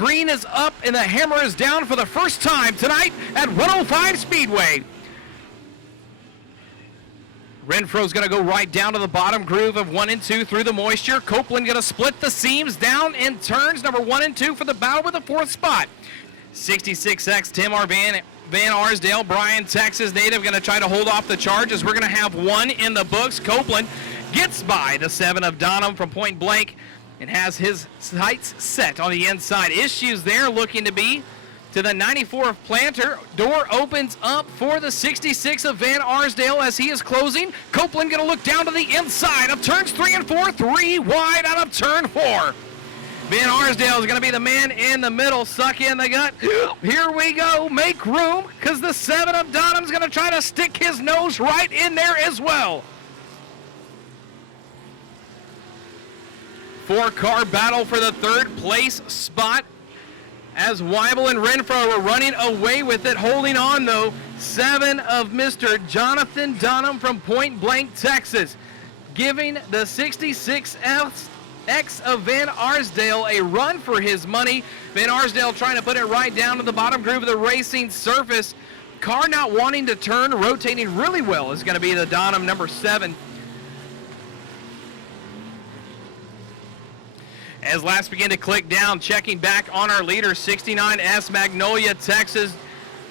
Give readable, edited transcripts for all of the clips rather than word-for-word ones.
green is up and the hammer is down for the first time tonight at 105 Speedway. Renfro's going to go right down to the bottom groove of 1 and 2 through the moisture. Copeland going to split the seams down in turns number 1 and 2 for the battle with the 4th spot. 66X Tim R. Van Arsdale, Bryan, Texas native, going to try to hold off the charges. We're going to have 1 in the books. Copeland gets by the 7 of Donham from point blank and has his sights set on the inside. Issues there looking to be to the 94 of Planter. Door opens up for the 66 of Van Arsdale as he is closing. Copeland going to look down to the inside of turns 3 and 4, 3 wide out of turn 4. Van Arsdale is going to be the man in the middle, suck in the gut. Here we go, make room, because the 7 of Donham's going to try to stick his nose right in there as well. 4-car battle for the 3rd place spot as Weibel and Renfro are running away with it. Holding on, though, 7 of Mr. Jonathan Donham from Point Blank, Texas, giving the 66X of Van Arsdale a run for his money. Van Arsdale trying to put it right down to the bottom groove of the racing surface. Car not wanting to turn, rotating really well is going to be the Donham number 7. As laps begin to click down, checking back on our leader, 69S Magnolia, Texas,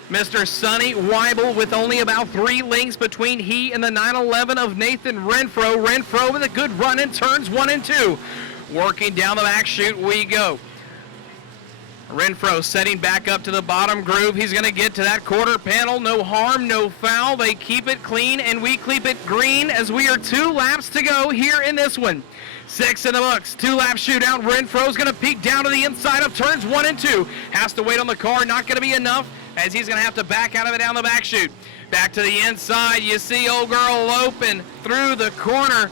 Mr. Sonny Weibel with only about 3 lengths between he and the 911 of Nathan Renfro. Renfro with a good run in turns 1 and 2. Working down the back chute we go. Renfro setting back up to the bottom groove. He's going to get to that quarter panel. No harm, no foul. They keep it clean and we keep it green as we are 2 laps to go here in this one. 6 in the books, 2-lap shootout. Renfro's going to peek down to the inside of turns 1 and 2. Has to wait on the car, not going to be enough as he's going to have to back out of it down the back chute. Back to the inside, you see old girl loping through the corner.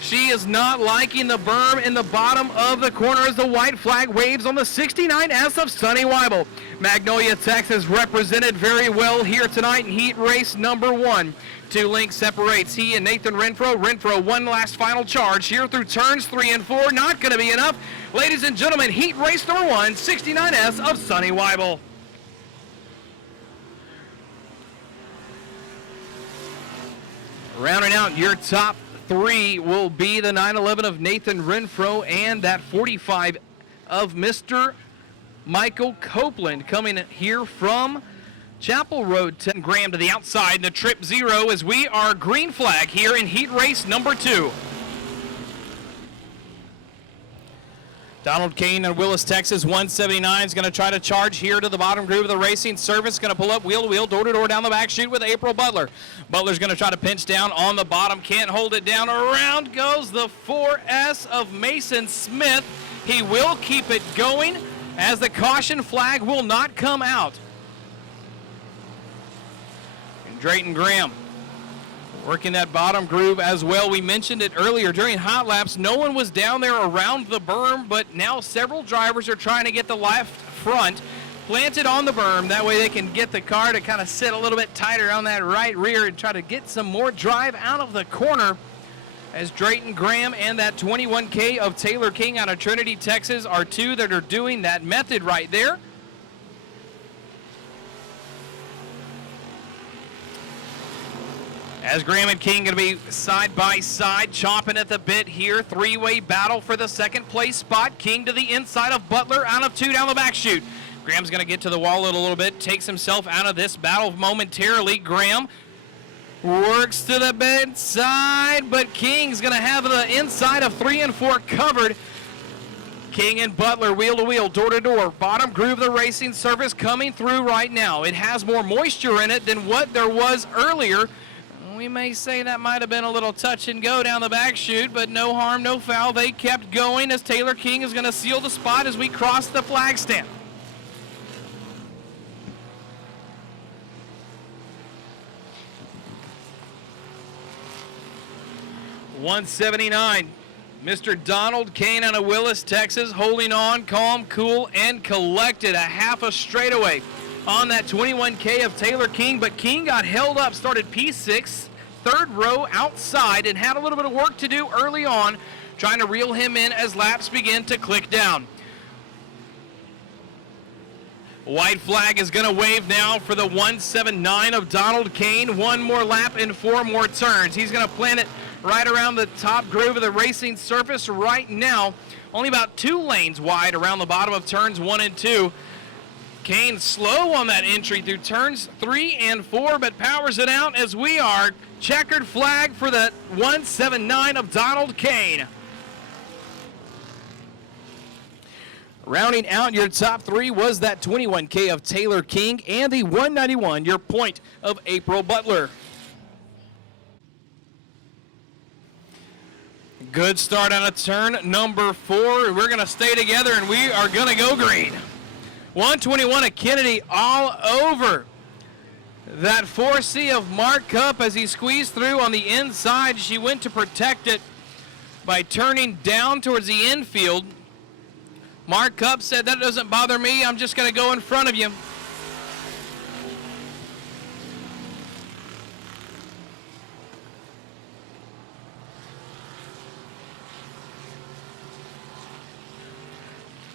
She is not liking the berm in the bottom of the corner as the white flag waves on the 69S of Sonny Weibel. Magnolia, Texas represented very well here tonight in heat race number 1. 2 lengths separates he and Nathan Renfro. Renfro, one last final charge here through turns 3 and 4. Not going to be enough. Ladies and gentlemen, heat race number 1, 69S of Sonny Weibel. Rounding out your top 3 will be the 911 of Nathan Renfro and that 45 of Mr. Michael Copeland coming here from Chapel Road. 10 Graham to the outside and the trip 0 as we are green flag here in heat race number 2. Donald Kane and Willis, Texas, 179 is going to try to charge here to the bottom groove of the racing surface. Going to pull up wheel to wheel, door to door down the back chute with April Butler. Butler's going to try to pinch down on the bottom. Can't hold it down. Around goes the 4S of Mason Smith. He will keep it going as the caution flag will not come out. And Drayton Graham working that bottom groove as well. We mentioned it earlier during hot laps. No one was down there around the berm, but now several drivers are trying to get the left front planted on the berm. That way they can get the car to kind of sit a little bit tighter on that right rear and try to get some more drive out of the corner. As Drayton Graham and that 21K of Taylor King out of Trinity, Texas are 2 that are doing that method right there. As Graham and King going to be side by side, chomping at the bit here. 3-way battle for the 2nd place spot. King to the inside of Butler, out of 2 down the back chute. Graham's going to get to the wall a little bit, takes himself out of this battle momentarily. Graham works to the bit side, but King's going to have the inside of 3 and 4 covered. King and Butler wheel to wheel, door to door, bottom groove of the racing surface coming through right now. It has more moisture in it than what there was earlier. We may say that might have been a little touch and go down the back chute, but no harm, no foul. They kept going as Taylor King is going to seal the spot as we cross the flag stand. .179, Mr. Donald Kane out of Willis, Texas, holding on, calm, cool, and collected. A half a straightaway on that 21K of Taylor King, but King got held up, started P6, 3rd row outside, and had a little bit of work to do early on, trying to reel him in as laps begin to click down. White flag is going to wave now for the 179 of Donald Kane. One more lap and 4 more turns. He's going to plant it right around the top groove of the racing surface right now. Only about 2 lanes wide around the bottom of turns 1 and 2. Kane slow on that entry through turns 3 and 4, but powers it out as we are. Checkered flag for the 179 of Donald Kane. Rounding out your top 3 was that 21K of Taylor King and the 191, your point of April Butler. Good start on a turn number 4. We're going to stay together and we are going to go green. 121 of Kennedy all over that 4C of Mark Cup as he squeezed through on the inside. She went to protect it by turning down towards the infield. Mark Cup said, that doesn't bother me, I'm just going to go in front of you.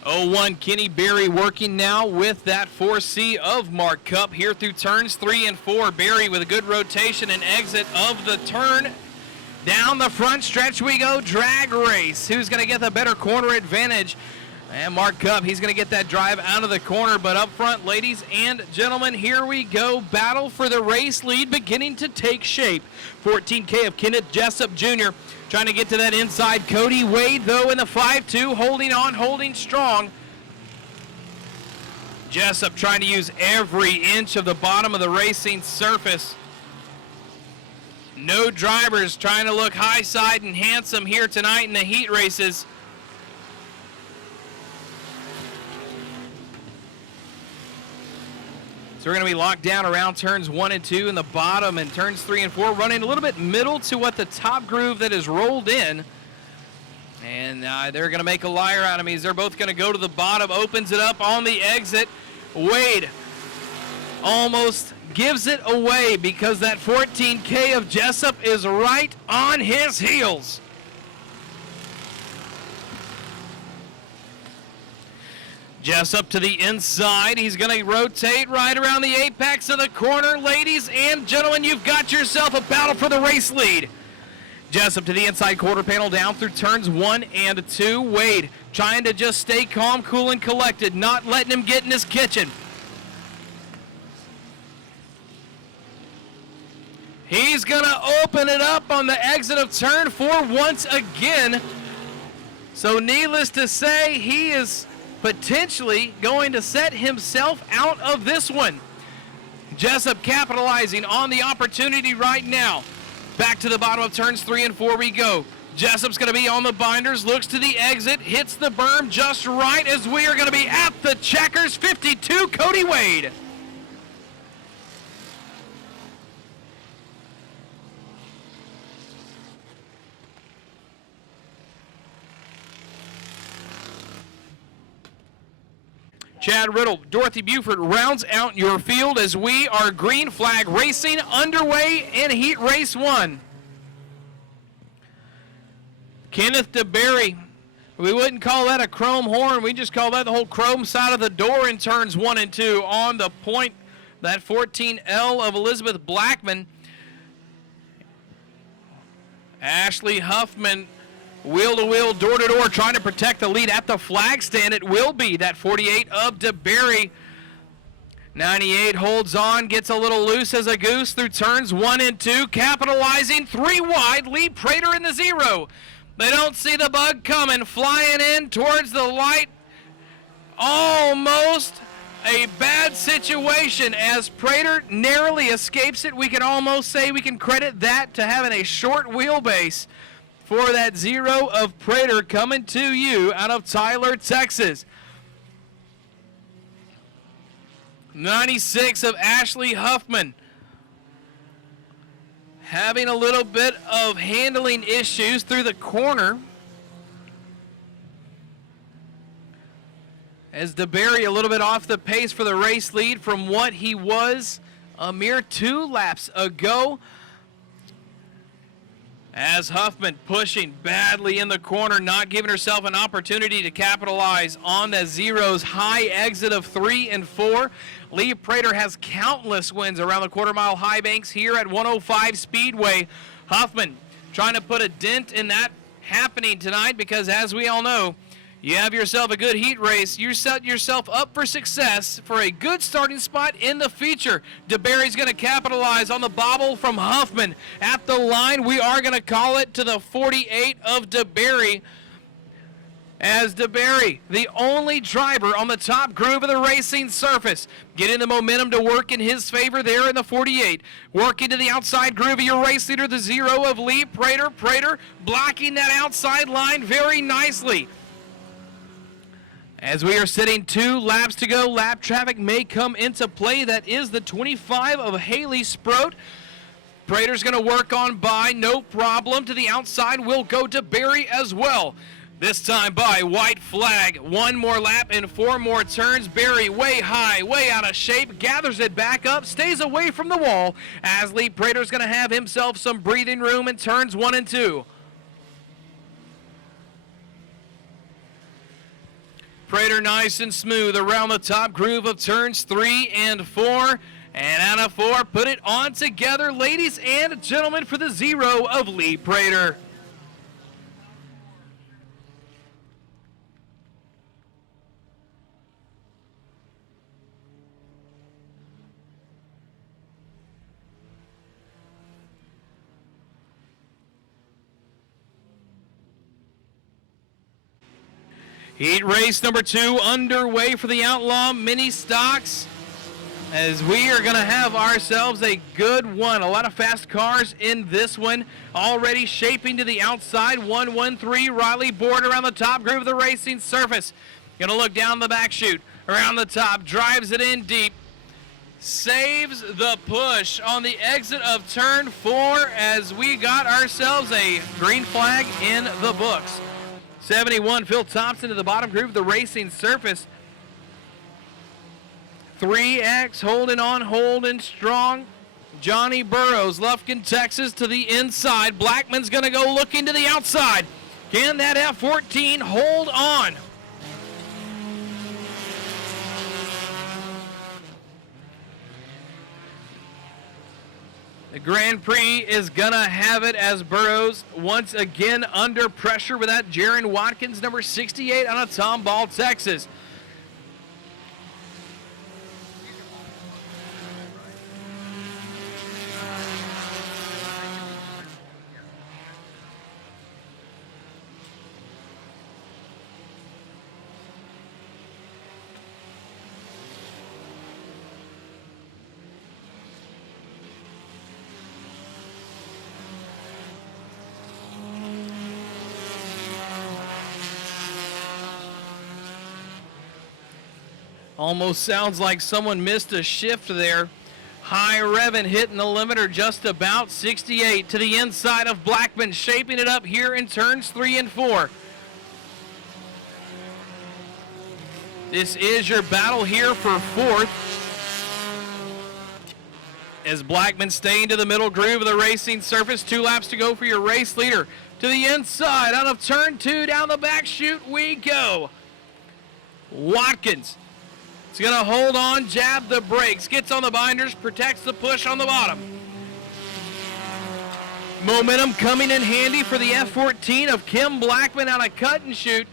Oh, Kenny Berry working now with that 4C of Mark Cup here through turns 3 and 4. Berry with a good rotation and exit of the turn. Down the front stretch we go, drag race. Who's going to get the better corner advantage? And Mark Cup, he's going to get that drive out of the corner. But up front, ladies and gentlemen, here we go. Battle for the race lead beginning to take shape. 14K of Kenneth Jessup Jr. trying to get to that inside. Cody Wade, though, in the 5-2, holding on, holding strong. Jessup trying to use every inch of the bottom of the racing surface. No drivers trying to look high side and handsome here tonight in the heat races. So we're going to be locked down around turns 1 and 2 in the bottom, and turns 3 and 4 running a little bit middle to what the top groove that is rolled in. And they're going to make a liar out of me as they're both going to go to the bottom. Opens it up on the exit. Wade almost gives it away because that 14K of Jessup is right on his heels. Jessup to the inside. He's going to rotate right around the apex of the corner. Ladies and gentlemen, you've got yourself a battle for the race lead. Jessup to the inside quarter panel down through turns 1 and 2. Wade trying to just stay calm, cool, and collected, not letting him get in his kitchen. He's going to open it up on the exit of turn 4 once again. So needless to say, he is potentially going to set himself out of this one. Jessup capitalizing on the opportunity right now. Back to the bottom of turns 3 and 4 we go. Jessup's going to be on the binders, looks to the exit, hits the berm just right as we are going to be at the checkers. 52, Cody Wade. Chad Riddle, Dorothy Buford rounds out your field as we are green flag racing underway in heat race 1. Kenneth DeBerry, we wouldn't call that a chrome horn, we just call that the whole chrome side of the door in turns 1 and 2 on the point. That 14L of Elizabeth Blackman. Ashley Huffman, wheel to wheel, door to door, trying to protect the lead at the flag stand. It will be that 48 of DeBerry. 98 holds on, gets a little loose as a goose through turns 1 and 2, capitalizing 3 wide. Lee Prater in the 0. They don't see the bug coming, flying in towards the light. Almost a bad situation as Prater narrowly escapes it. We can almost say we can credit that to having a short wheelbase for that 0 of Prater coming to you out of Tyler, Texas. 96 of Ashley Huffman having a little bit of handling issues through the corner. As DeBerry a little bit off the pace for the race lead from what he was a mere 2 laps ago. As Huffman pushing badly in the corner, not giving herself an opportunity to capitalize on the Zero's high exit of 3 and 4. Lee Prater has countless wins around the quarter-mile high banks here at 105 Speedway. Huffman trying to put a dent in that happening tonight because, as we all know, you have yourself a good heat race. You set yourself up for success for a good starting spot in the feature. DeBerry's going to capitalize on the bobble from Huffman. At the line, we are going to call it to the 48 of DeBerry. As DeBerry, the only driver on the top groove of the racing surface, getting the momentum to work in his favor there in the 48. Working to the outside groove of your race leader, the 0 of Lee Prater. Prater blocking that outside line very nicely. As we are sitting 2 laps to go, lap traffic may come into play. That is the 25 of Haley Sproat. Prater's going to work on by, no problem. To the outside will go to Barry as well. This time by white flag. 1 more lap and 4 more turns. Barry way high, way out of shape, gathers it back up, stays away from the wall as Lee Prater's going to have himself some breathing room in turns 1 and 2. Prater nice and smooth around the top groove of turns 3 and 4. And out of 4, put it on together, ladies and gentlemen, for the 0 of Lee Prater. Heat race number 2 underway for the Outlaw Mini Stocks, as we are going to have ourselves a good one. A lot of fast cars in this one, already shaping to the outside. 113 Riley Board around the top groove of the racing surface. Going to look down the back chute, around the top, drives it in deep. Saves the push on the exit of turn 4 as we got ourselves a green flag in the books. 71, Phil Thompson to the bottom groove of the racing surface. 3X holding on, holding strong. Johnny Burrows, Lufkin, Texas to the inside. Blackman's going to go looking to the outside. Can that F14 hold on? The Grand Prix is going to have it as Burrows once again under pressure with that Jaron Watkins, number 68 out of Tomball, Texas. Almost sounds like someone missed a shift there. High revving, hitting the limiter just about. 68 to the inside of Blackman, shaping it up here in turns 3 and 4. This is your battle here for 4th. As Blackman staying to the middle groove of the racing surface. 2 laps to go for your race leader. To the inside, out of turn 2, down the back chute we go. Watkins. It's going to hold on, jab the brakes, gets on the binders, protects the push on the bottom. Momentum coming in handy for the F14 of Kim Blackman out of cut and shoot.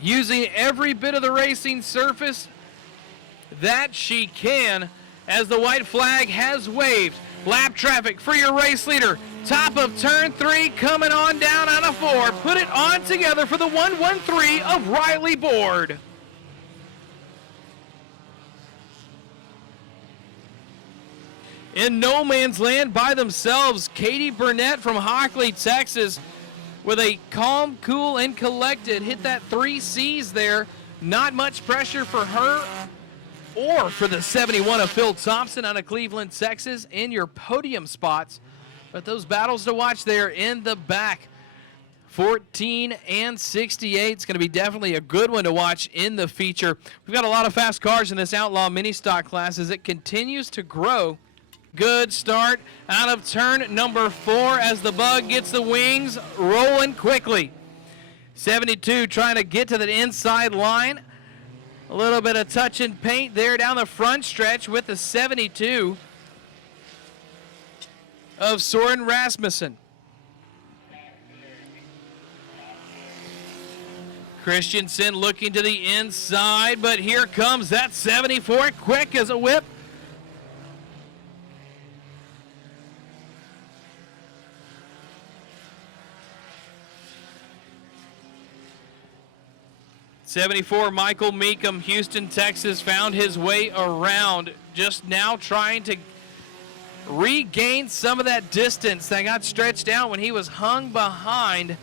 Using every bit of the racing surface that she can as the white flag has waved. Lap traffic for your race leader. Top of turn 3, coming on down out of 4. Put it on together for the 113 of Riley Board. In no man's land by themselves, Katie Burnett from Hockley, Texas, with a calm, cool, and collected. Hit that 3 C's there. Not much pressure for her or for the 71 of Phil Thompson out of Cleveland, Texas in your podium spots. But those battles to watch there in the back. 14 and 68. It's going to be definitely a good one to watch in the feature. We've got a lot of fast cars in this Outlaw Mini Stock class as it continues to grow. Good start out of turn number 4 as the Bug gets the wings rolling quickly. 72 trying to get to the inside line. A little bit of touch and paint there down the front stretch with the 72 of Soren Rasmussen. Christensen looking to the inside, but here comes that 74, quick as a whip. '74, Michael Meekum, Houston, Texas, found his way around, just now trying to regain some of that distance that got stretched out when he was hung behind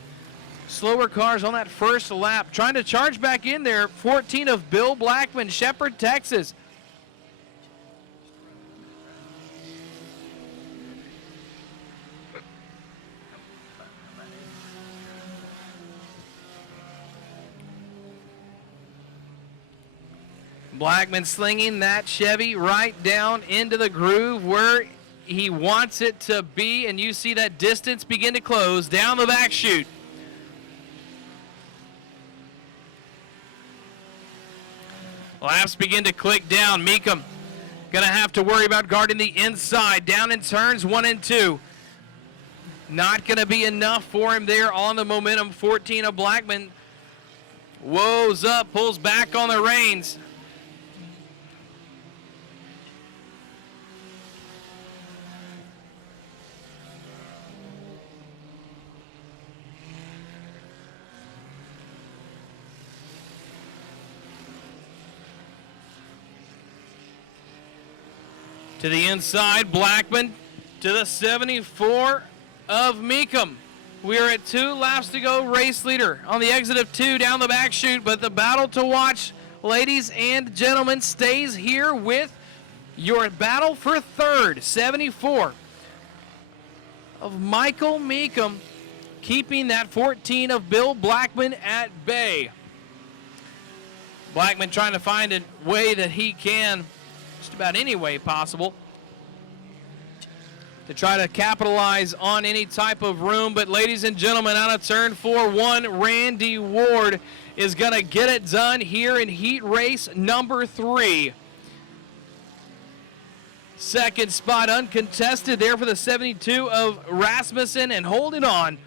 slower cars on that first lap. Trying to charge back in there, 14 of Bill Blackman, Shepherd, Texas. Blackman slinging that Chevy right down into the groove where he wants it to be, and you see that distance begin to close down the back chute. Laps begin to click down. Meekum going to have to worry about guarding the inside. Down in turns 1 and 2. Not going to be enough for him there on the momentum. 14 of Blackman woes up, pulls back on the reins. To the inside, Blackman to the 74 of Meekum. We are at 2 laps to go, race leader on the exit of 2 down the back chute, but the battle to watch, ladies and gentlemen, stays here with your battle for third. 74 of Michael Meekum, keeping that 14 of Bill Blackman at bay. Blackman trying to find a way that he can, just about any way possible, to try to capitalize on any type of room. But ladies and gentlemen, out of turn 4-1, Randy Ward is going to get it done here in heat race number 3. Second spot uncontested there for the 72 of Rasmussen, and holding on,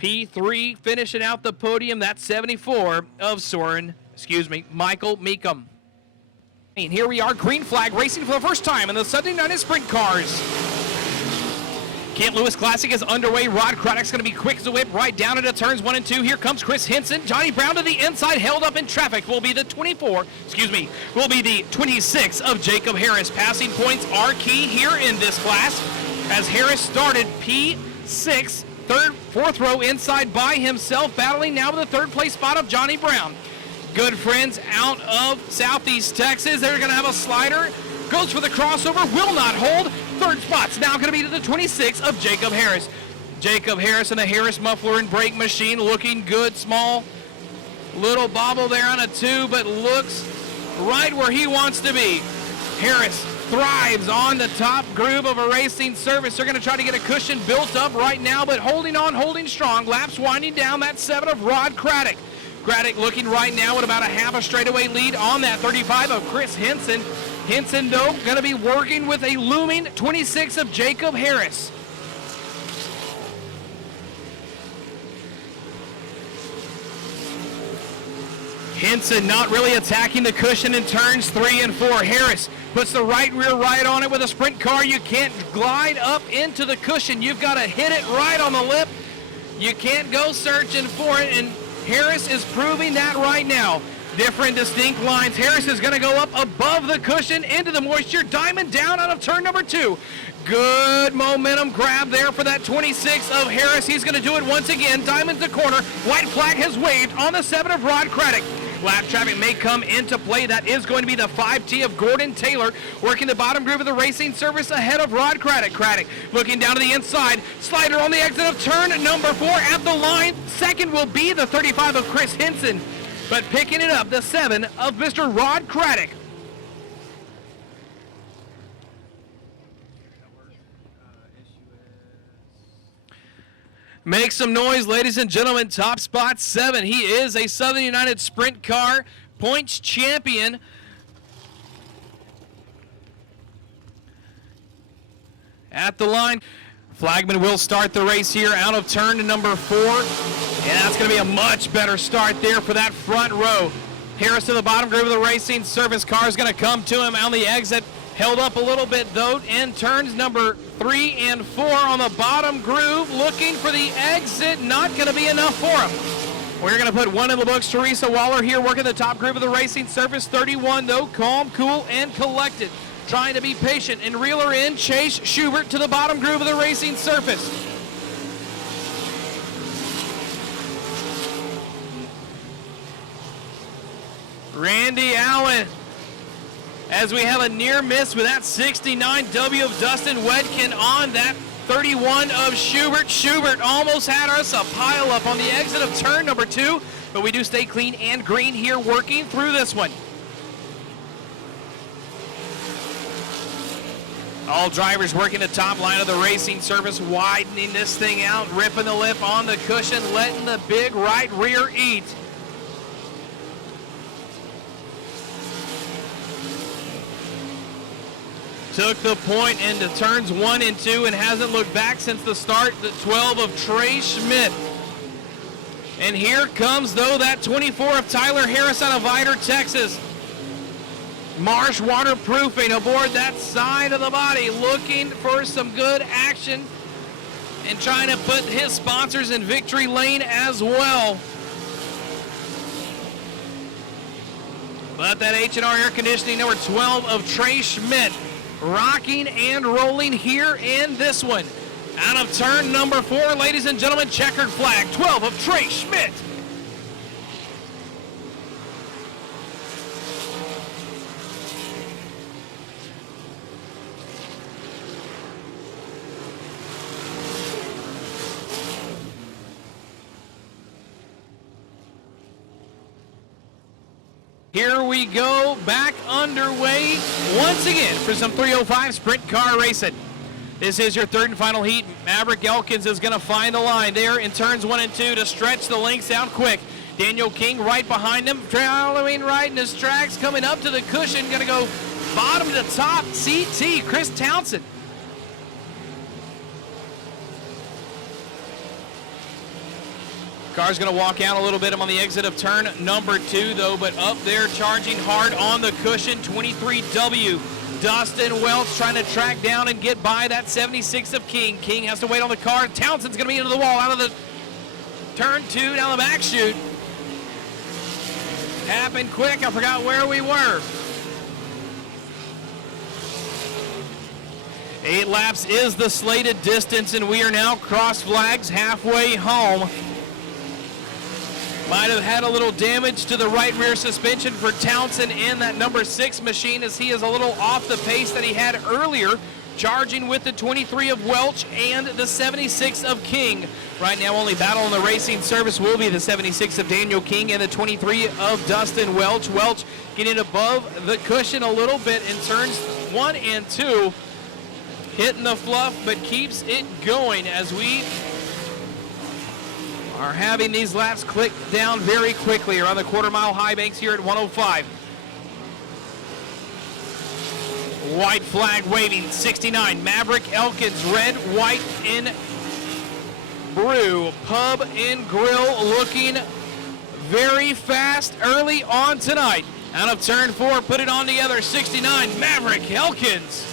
P3 finishing out the podium, that's 74 of Michael Meekum. And here we are, green flag racing for the first time in the Sunday Night Sprint Cars. Kent Lewis Classic is underway. Rod Craddock's going to be quick as a whip right down into turns 1 and 2. Here comes Chris Henson. Johnny Brown to the inside, held up in traffic. Will be the 26 of Jacob Harris. Passing points are key here in this class, as Harris started P6, fourth row inside by himself, battling now with the third place spot of Johnny Brown. Good friends out of Southeast Texas. They're going to have a slider. Goes for the crossover, will not hold. Third spot's now going to be to the 26 of Jacob Harris. Jacob Harris and the Harris muffler and brake machine looking good. Small little bobble there on a 2, but looks right where he wants to be. Harris thrives on the top groove of a racing surface. They're going to try to get a cushion built up right now, but holding on, holding strong. Laps winding down, that 7 of Rod Craddock. Craddock looking right now at about a half a straightaway lead on that 35 of Chris Henson. Henson, though, going to be working with a looming 26 of Jacob Harris. Henson not really attacking the cushion in turns 3 and 4. Harris puts the right rear right on it with a sprint car. You can't glide up into the cushion. You've got to hit it right on the lip. You can't go searching for it, and Harris is proving that right now. Different distinct lines. Harris is going to go up above the cushion into the moisture. Diamond down out of turn number 2. Good momentum grab there for that 26 of Harris. He's going to do it once again. Diamond's the corner. White flag has waved on the 7 of Rod Craddock. Lap traffic may come into play. That is going to be the 5T of Gordon Taylor, working the bottom groove of the racing surface ahead of Rod Craddock. Craddock looking down to the inside. Slider on the exit of turn number 4 at the line. Second will be the 35 of Chris Henson, but picking it up, the 7 of Mr. Rod Craddock. Make some noise, ladies and gentlemen. Top spot 7. He is a Southern United Sprint Car points champion. At the line, Flagman will start the race here out of turn number 4. And that's going to be a much better start there for that front row. Harris to the bottom group of the racing service car is going to come to him on the exit. Held up a little bit though in turns number 3 and 4 on the bottom groove, looking for the exit. Not going to be enough for him. We're going to put one in the books. Teresa Waller here working the top group of the racing surface. 31 though, calm, cool, and collected. Trying to be patient and reel her in. Chase Schubert to the bottom groove of the racing surface. Randy Allen, as we have a near miss with that 69W of Dustin Wedkin on that 31 of Schubert. Schubert almost had us a pile up on the exit of turn number 2, but we do stay clean and green here working through this one. All drivers working the top line of the racing surface, widening this thing out, ripping the lip on the cushion, letting the big right rear eat. Took the point into turns 1 and 2 and hasn't looked back since the start, the 12 of Trey Schmidt. And here comes, though, that 24 of Tyler Harris out of Vidor, Texas. Marsh waterproofing aboard that side of the body, looking for some good action and trying to put his sponsors in victory lane as well. But that H&R air conditioning, number 12 of Trey Schmidt, rocking and rolling here in this one. Out of turn number 4, ladies and gentlemen, checkered flag, 12 of Trey Schmidt. Here we go, back underway once again for some 305 sprint car racing. This is your third and final heat. Maverick Elkins is going to find the line there in turns 1 and 2 to stretch the lengths out quick. Daniel King right behind him, following right in his tracks, coming up to the cushion, going to go bottom to top. CT, Chris Townsend. Car's going to walk out a little bit on the exit of turn number 2, though, but up there charging hard on the cushion, 23W. Dustin Welch trying to track down and get by that 76 of King. King has to wait on the car. Townsend's going to be into the wall out of the turn 2 down the back chute. Happened quick. I forgot where we were. 8 laps is the slated distance, and we are now cross flags halfway home. Might have had a little damage to the right rear suspension for Townsend in that number 6 machine, as he is a little off the pace that he had earlier, charging with the 23 of Welch and the 76 of King. Right now, only battle in the racing service will be the 76 of Daniel King and the 23 of Dustin Welch. Welch getting above the cushion a little bit in turns 1 and 2, hitting the fluff, but keeps it going as we are having these laps click down very quickly around the quarter-mile high banks here at 105. White flag waving, 69. Maverick Elkins, red, white, in brew. Pub and Grill looking very fast early on tonight. Out of turn 4, put it on together, 69. Maverick Elkins.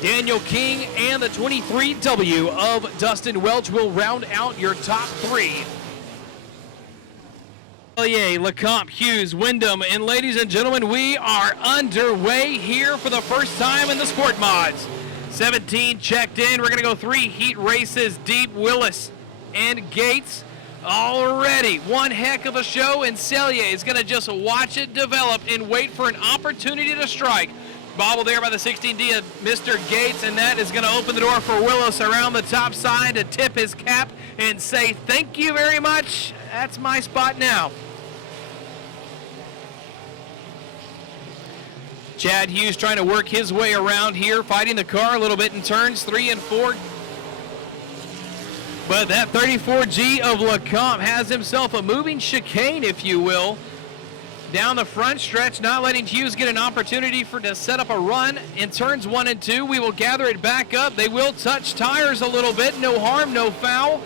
Daniel King and the 23W of Dustin Welch will round out your top 3. LeCompte, Hughes, Wyndham, and ladies and gentlemen, we are underway here for the first time in the Sport Mods. 17 checked in. We're going to go 3 heat races deep. Willis and Gates already. One heck of a show, and Sellier is going to just watch it develop and wait for an opportunity to strike. Bobble there by the 16D of Mr. Gates, and that is going to open the door for Willis around the top side to tip his cap and say, thank you very much. That's my spot now. Chad Hughes trying to work his way around here, fighting the car a little bit in turns 3 and 4. But that 34G of LeCompte has himself a moving chicane, if you will, down the front stretch, not letting Hughes get an opportunity to set up a run in turns 1 and 2. We will gather it back up. They will touch tires a little bit. No harm, no foul,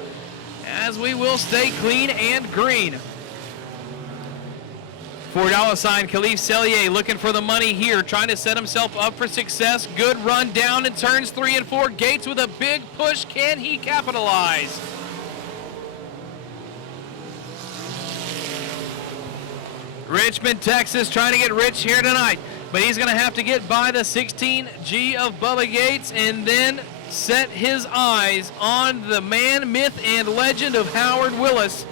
as we will stay clean and green. $4 sign, Khalif Sellier looking for the money here, trying to set himself up for success. Good run down in turns 3 and 4. Gates with a big push. Can he capitalize? Richmond, Texas, trying to get rich here tonight, but he's going to have to get by the 16G of Bubba Gates and then set his eyes on the man, myth, and legend of Howard Willis.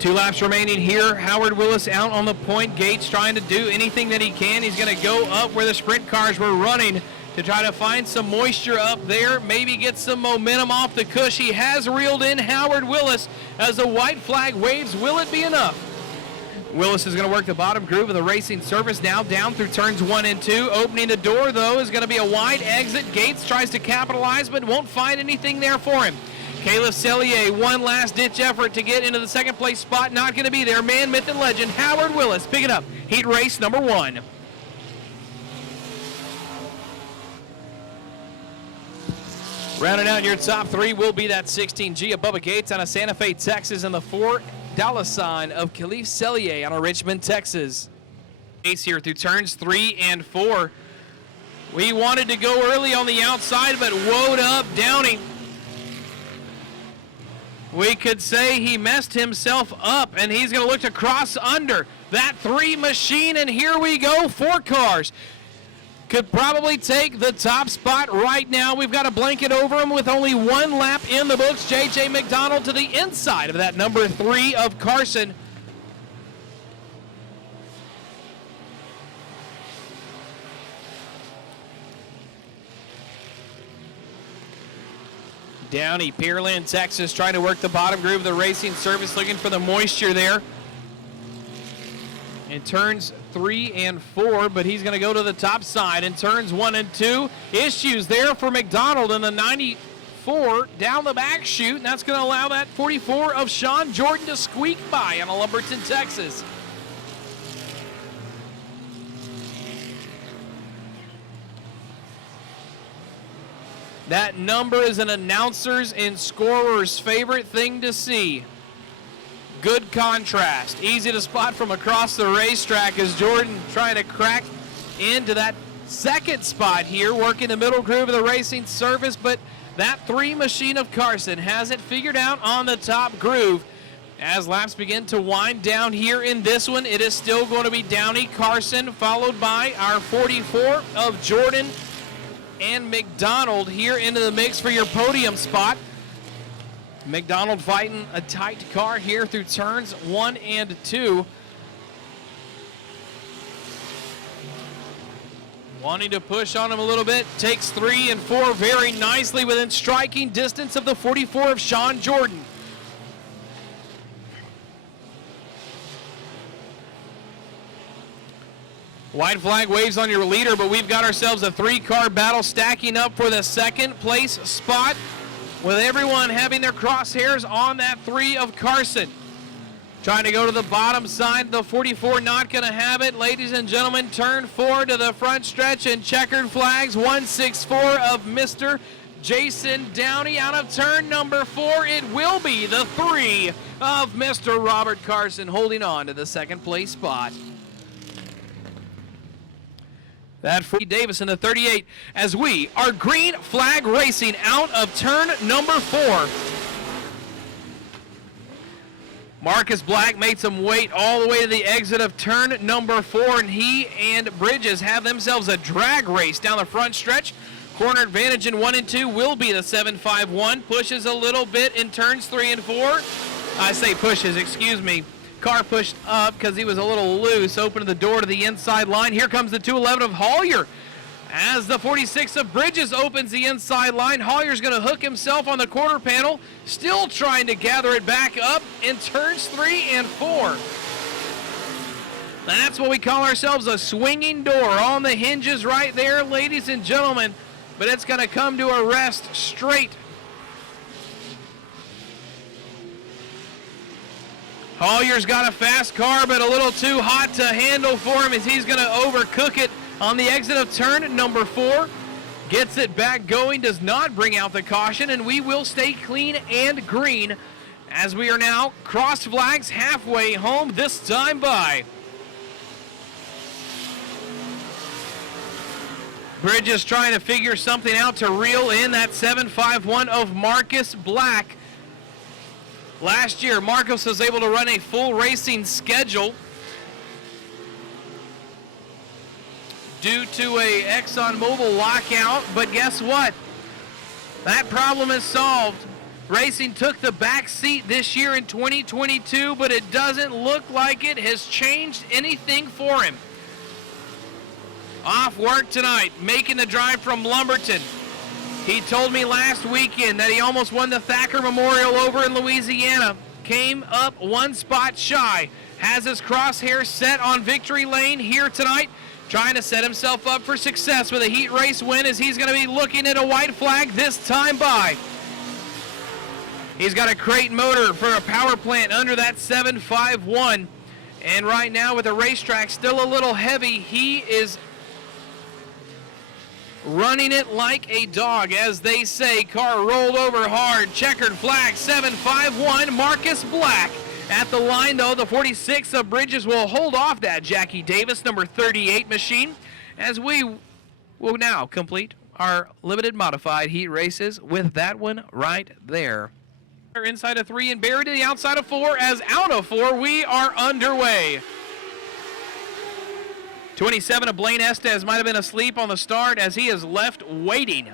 Two laps remaining here. Howard Willis out on the point. Gates trying to do anything that he can. He's going to go up where the sprint cars were running to try to find some moisture up there, maybe get some momentum off the cush. He has reeled in Howard Willis as the white flag waves. Will it be enough? Willis is going to work the bottom groove of the racing surface now down through turns 1 and 2. Opening the door, though, is going to be a wide exit. Gates tries to capitalize, but won't find anything there for him. Caleb Sellier, one last ditch effort to get into the second place spot. Not going to be there. Man, myth, and legend, Howard Willis picking up heat race number 1. Rounding out your top 3 will be that 16G of Bubba Gates out of Santa Fe, Texas, and the $4 sign of Khalif Sellier out of Richmond, Texas. Ace here through turns 3 and 4. We wanted to go early on the outside, but woed up Downey. We could say he messed himself up, and he's going to look to cross under that 3 machine, and here we go. 4 cars could probably take the top spot right now. We've got a blanket over him with only 1 lap in the books. J.J. McDonald to the inside of that number 3 of Carson. Downey, Pearland, Texas, trying to work the bottom groove of the racing surface, looking for the moisture there. In turns 3 and 4, but he's going to go to the top side in turns 1 and 2. Issues there for McDonald in the 94 down the back chute, and that's going to allow that 44 of Sean Jordan to squeak by on a Lumberton, Texas. That number is an announcer's and scorer's favorite thing to see. Good contrast. Easy to spot from across the racetrack as Jordan trying to crack into that second spot here, working the middle groove of the racing surface, but that 3 machine of Carson has it figured out on the top groove. As laps begin to wind down here in this one, it is still going to be Downey, Carson, followed by our 44 of Jordan and McDonald here into the mix for your podium spot. McDonald fighting a tight car here through turns 1 and 2. Wanting to push on him a little bit. Takes 3 and 4 very nicely within striking distance of the 44 of Sean Jordan. White flag waves on your leader, but we've got ourselves a 3-car battle stacking up for the second place spot, with everyone having their crosshairs on that 3 of Carson. Trying to go to the bottom side, the 44 not going to have it. Ladies and gentlemen, turn 4 to the front stretch and checkered flags. 164 of Mr. Jason Downey out of turn number 4. It will be the 3 of Mr. Robert Carson holding on to the second place spot. That for Davis in the 38 as we are green flag racing out of turn number 4. Marcus Black made some weight all the way to the exit of turn number 4, and he and Bridges have themselves a drag race down the front stretch. Corner advantage in 1 and 2 will be the 751. Pushes a little bit in turns 3 and 4. I say pushes, excuse me. Car pushed up because he was a little loose, opened the door to the inside line. Here comes the 211 of Hollier As the 46 of Bridges opens the inside line, Hollier's going to hook himself on the quarter panel, still trying to gather it back up in turns 3 and 4. That's what we call ourselves a swinging door on the hinges right there, ladies and gentlemen. But it's going to come to a rest straight. Hollier's got a fast car, but a little too hot to handle for him as he's going to overcook it on the exit of turn number 4. Gets it back going, does not bring out the caution, and we will stay clean and green as we are now cross flags halfway home, this time by. Bridges trying to figure something out to reel in that 7.51 of Marcus Black. Last year, Marcus was able to run a full racing schedule due to a ExxonMobil lockout, but guess what? That problem is solved. Racing took the back seat this year in 2022, but it doesn't look like it has changed anything for him. Off work tonight, making the drive from Lumberton. He told me last weekend that he almost won the Thacker Memorial over in Louisiana. Came up one spot shy. Has his crosshair set on victory lane here tonight. Trying to set himself up for success with a heat race win as he's going to be looking at a white flag this time by. He's got a crate motor for a power plant under that 7.51. And right now with the racetrack still a little heavy, he is running it like a dog, as they say. Car rolled over hard. Checkered flag, 7.51. Marcus Black at the line, though. The 46 of Bridges will hold off that Jackie Davis, number 38 machine, as we will now complete our limited modified heat races with that one right there. Inside of 3 and buried to the outside of 4, as out of 4 we are underway. 27 of Blaine Estes might have been asleep on the start as he is left waiting.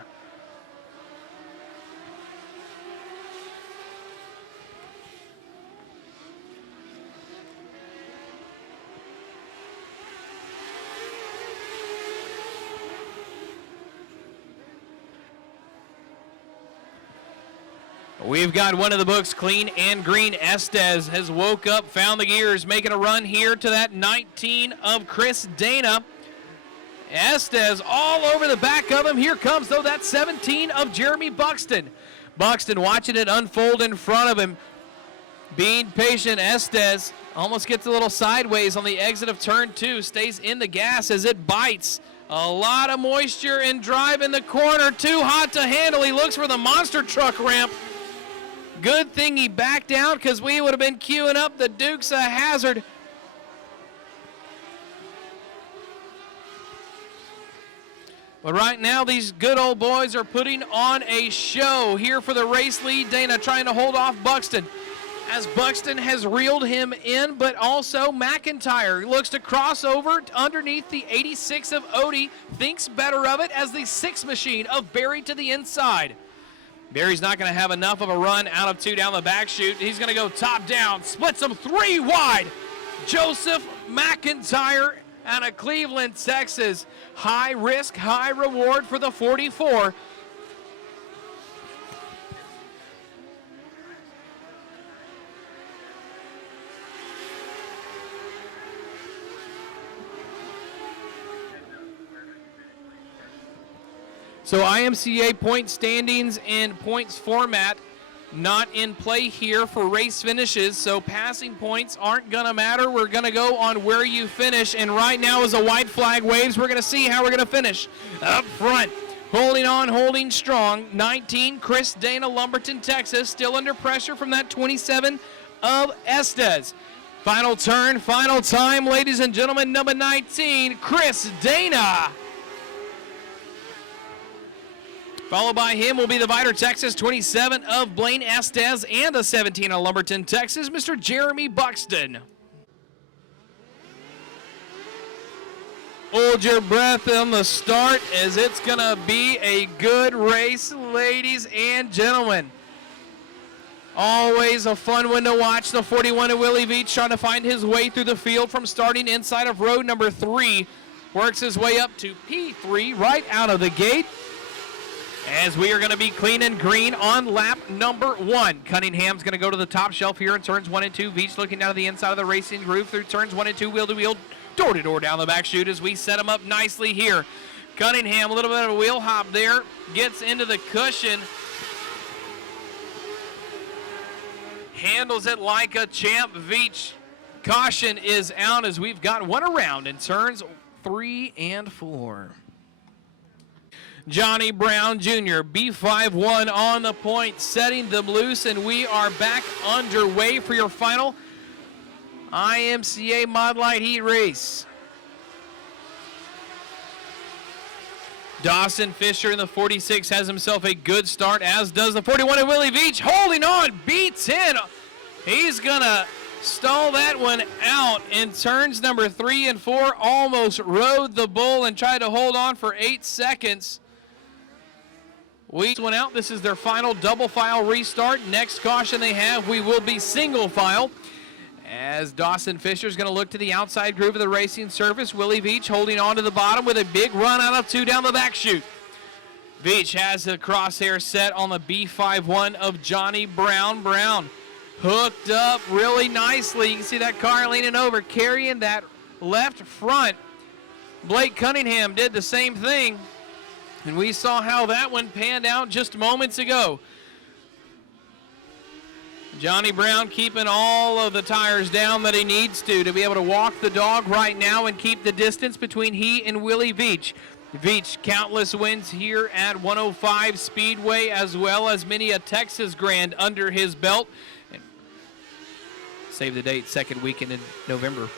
We've got one of the books clean and green. Estes has woke up, found the gears, making a run here to that 19 of Chris Dana. Estes all over the back of him. Here comes, though, that 17 of Jeremy Buxton. Buxton watching it unfold in front of him. Being patient, Estes almost gets a little sideways on the exit of turn 2. Stays in the gas as it bites. A lot of moisture and drive in the corner. Too hot to handle. He looks for the monster truck ramp. Good thing he backed out, because we would have been queuing up the Dukes of Hazzard. But right now, these good old boys are putting on a show here for the race lead. Dana trying to hold off Buxton, as Buxton has reeled him in, but also McIntyre looks to cross over underneath the 86 of Odie. Thinks better of it as the 6 machine of Barry to the inside. Barry's not going to have enough of a run out of 2 down the back chute. He's going to go top down, splits them 3 wide. Joseph McIntyre out of Cleveland, Texas. High risk, high reward for the 44. So IMCA point standings and points format not in play here for race finishes, so passing points aren't going to matter. We're going to go on where you finish, and right now as a white flag waves, we're going to see how we're going to finish. Up front, holding on, holding strong, 19, Chris Dana, Lumberton, Texas, still under pressure from that 27 of Estes. Final turn, final time, ladies and gentlemen, number 19, Chris Dana. Followed by him will be the Vidor, Texas, 27 of Blaine Estes, and the 17 of Lumberton, Texas, Mr. Jeremy Buxton. Hold your breath on the start, as it's going to be a good race, ladies and gentlemen. Always a fun one to watch. The 41 of Willie Veach trying to find his way through the field from starting inside of road number 3. works his way up to P3 right out of the gate, as we are going to be clean and green on lap number 1. Cunningham's going to go to the top shelf here in turns 1 and 2. Veach looking down to the inside of the racing groove through turns 1 and 2, wheel to wheel, door to door down the back chute as we set him up nicely here. Cunningham, a little bit of a wheel hop there, gets into the cushion, handles it like a champ. Veach, caution is out as we've got one around in turns 3 and 4. Johnny Brown Jr., B51 on the point, setting them loose, and we are back underway for your final IMCA Mod Light Heat Race. Dawson Fisher in the 46 has himself a good start, as does the 41 of Willie Veach, holding on, B10. He's going to stall that one out in turns number 3 and 4, almost rode the bull and tried to hold on for 8 seconds. We went out. This is their final double file restart. Next caution they have, we will be single file, as Dawson Fisher is going to look to the outside groove of the racing surface. Willie Veach holding on to the bottom with a big run out of 2 down the back chute. Veach has the crosshair set on the B51 of Johnny Brown. Brown hooked up really nicely. You can see that car leaning over, carrying that left front. Blake Cunningham did the same thing, and we saw how that one panned out just moments ago. Johnny Brown keeping all of the tires down that he needs to be able to walk the dog right now and keep the distance between he and Willie Veach. Veach, countless wins here at 105 Speedway, as well as many a Texas Grand under his belt. And save the date, second weekend in November.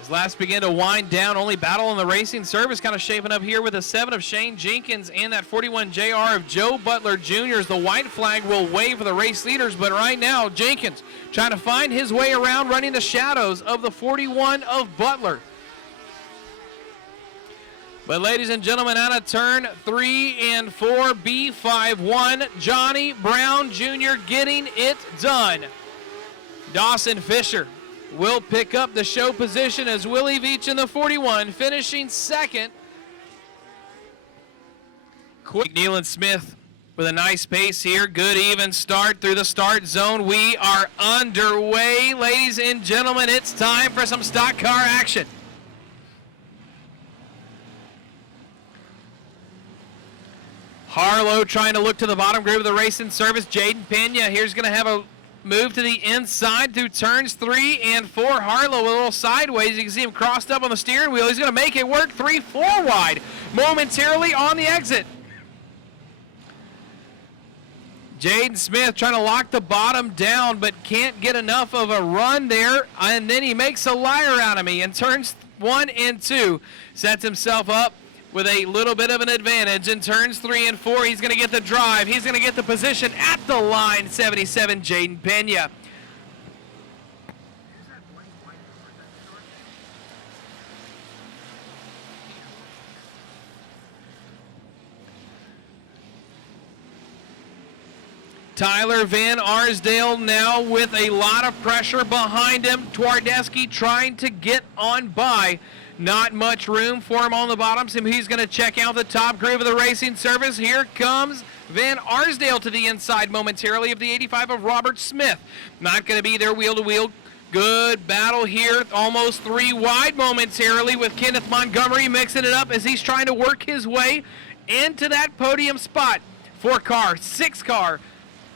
As laps begin to wind down, only battle on the racing service kind of shaping up here with a 7 of Shane Jenkins and that 41 JR of Joe Butler Jr. The white flag will wave for the race leaders, but right now Jenkins trying to find his way around, running the shadows of the 41 of Butler. But ladies and gentlemen, out of turn 3 and 4, B51, Johnny Brown Jr. getting it done. Dawson Fisher will pick up the show position as Willie Veach in the 41, finishing second. Quick, Nealon Smith with a nice pace here. Good even start through the start zone. We are underway, ladies and gentlemen. It's time for some stock car action. Harlow trying to look to the bottom groove of the racing service. Jaden Pena here's going to have a move to the inside through turns 3 and 4. Harlow a little sideways. You can see him crossed up on the steering wheel. He's going to make it work 3-4 wide momentarily on the exit. Jaden Smith trying to lock the bottom down, but can't get enough of a run there, and then he makes a liar out of me in turns 1 and 2. Sets himself up with a little bit of an advantage. In turns 3 and 4, he's going to get the drive. He's going to get the position at the line. 77, Jaden Pena. Tyler Van Arsdale now with a lot of pressure behind him. Twardesky trying to get on by. Not much room for him on the bottom, so he's going to check out the top groove of the racing service. Here comes Van Arsdale to the inside momentarily of the 85 of Robert Smith. Not going to be there wheel to wheel. Good battle here, almost 3 wide momentarily with Kenneth Montgomery mixing it up as he's trying to work his way into that podium spot. 4-car, 6-car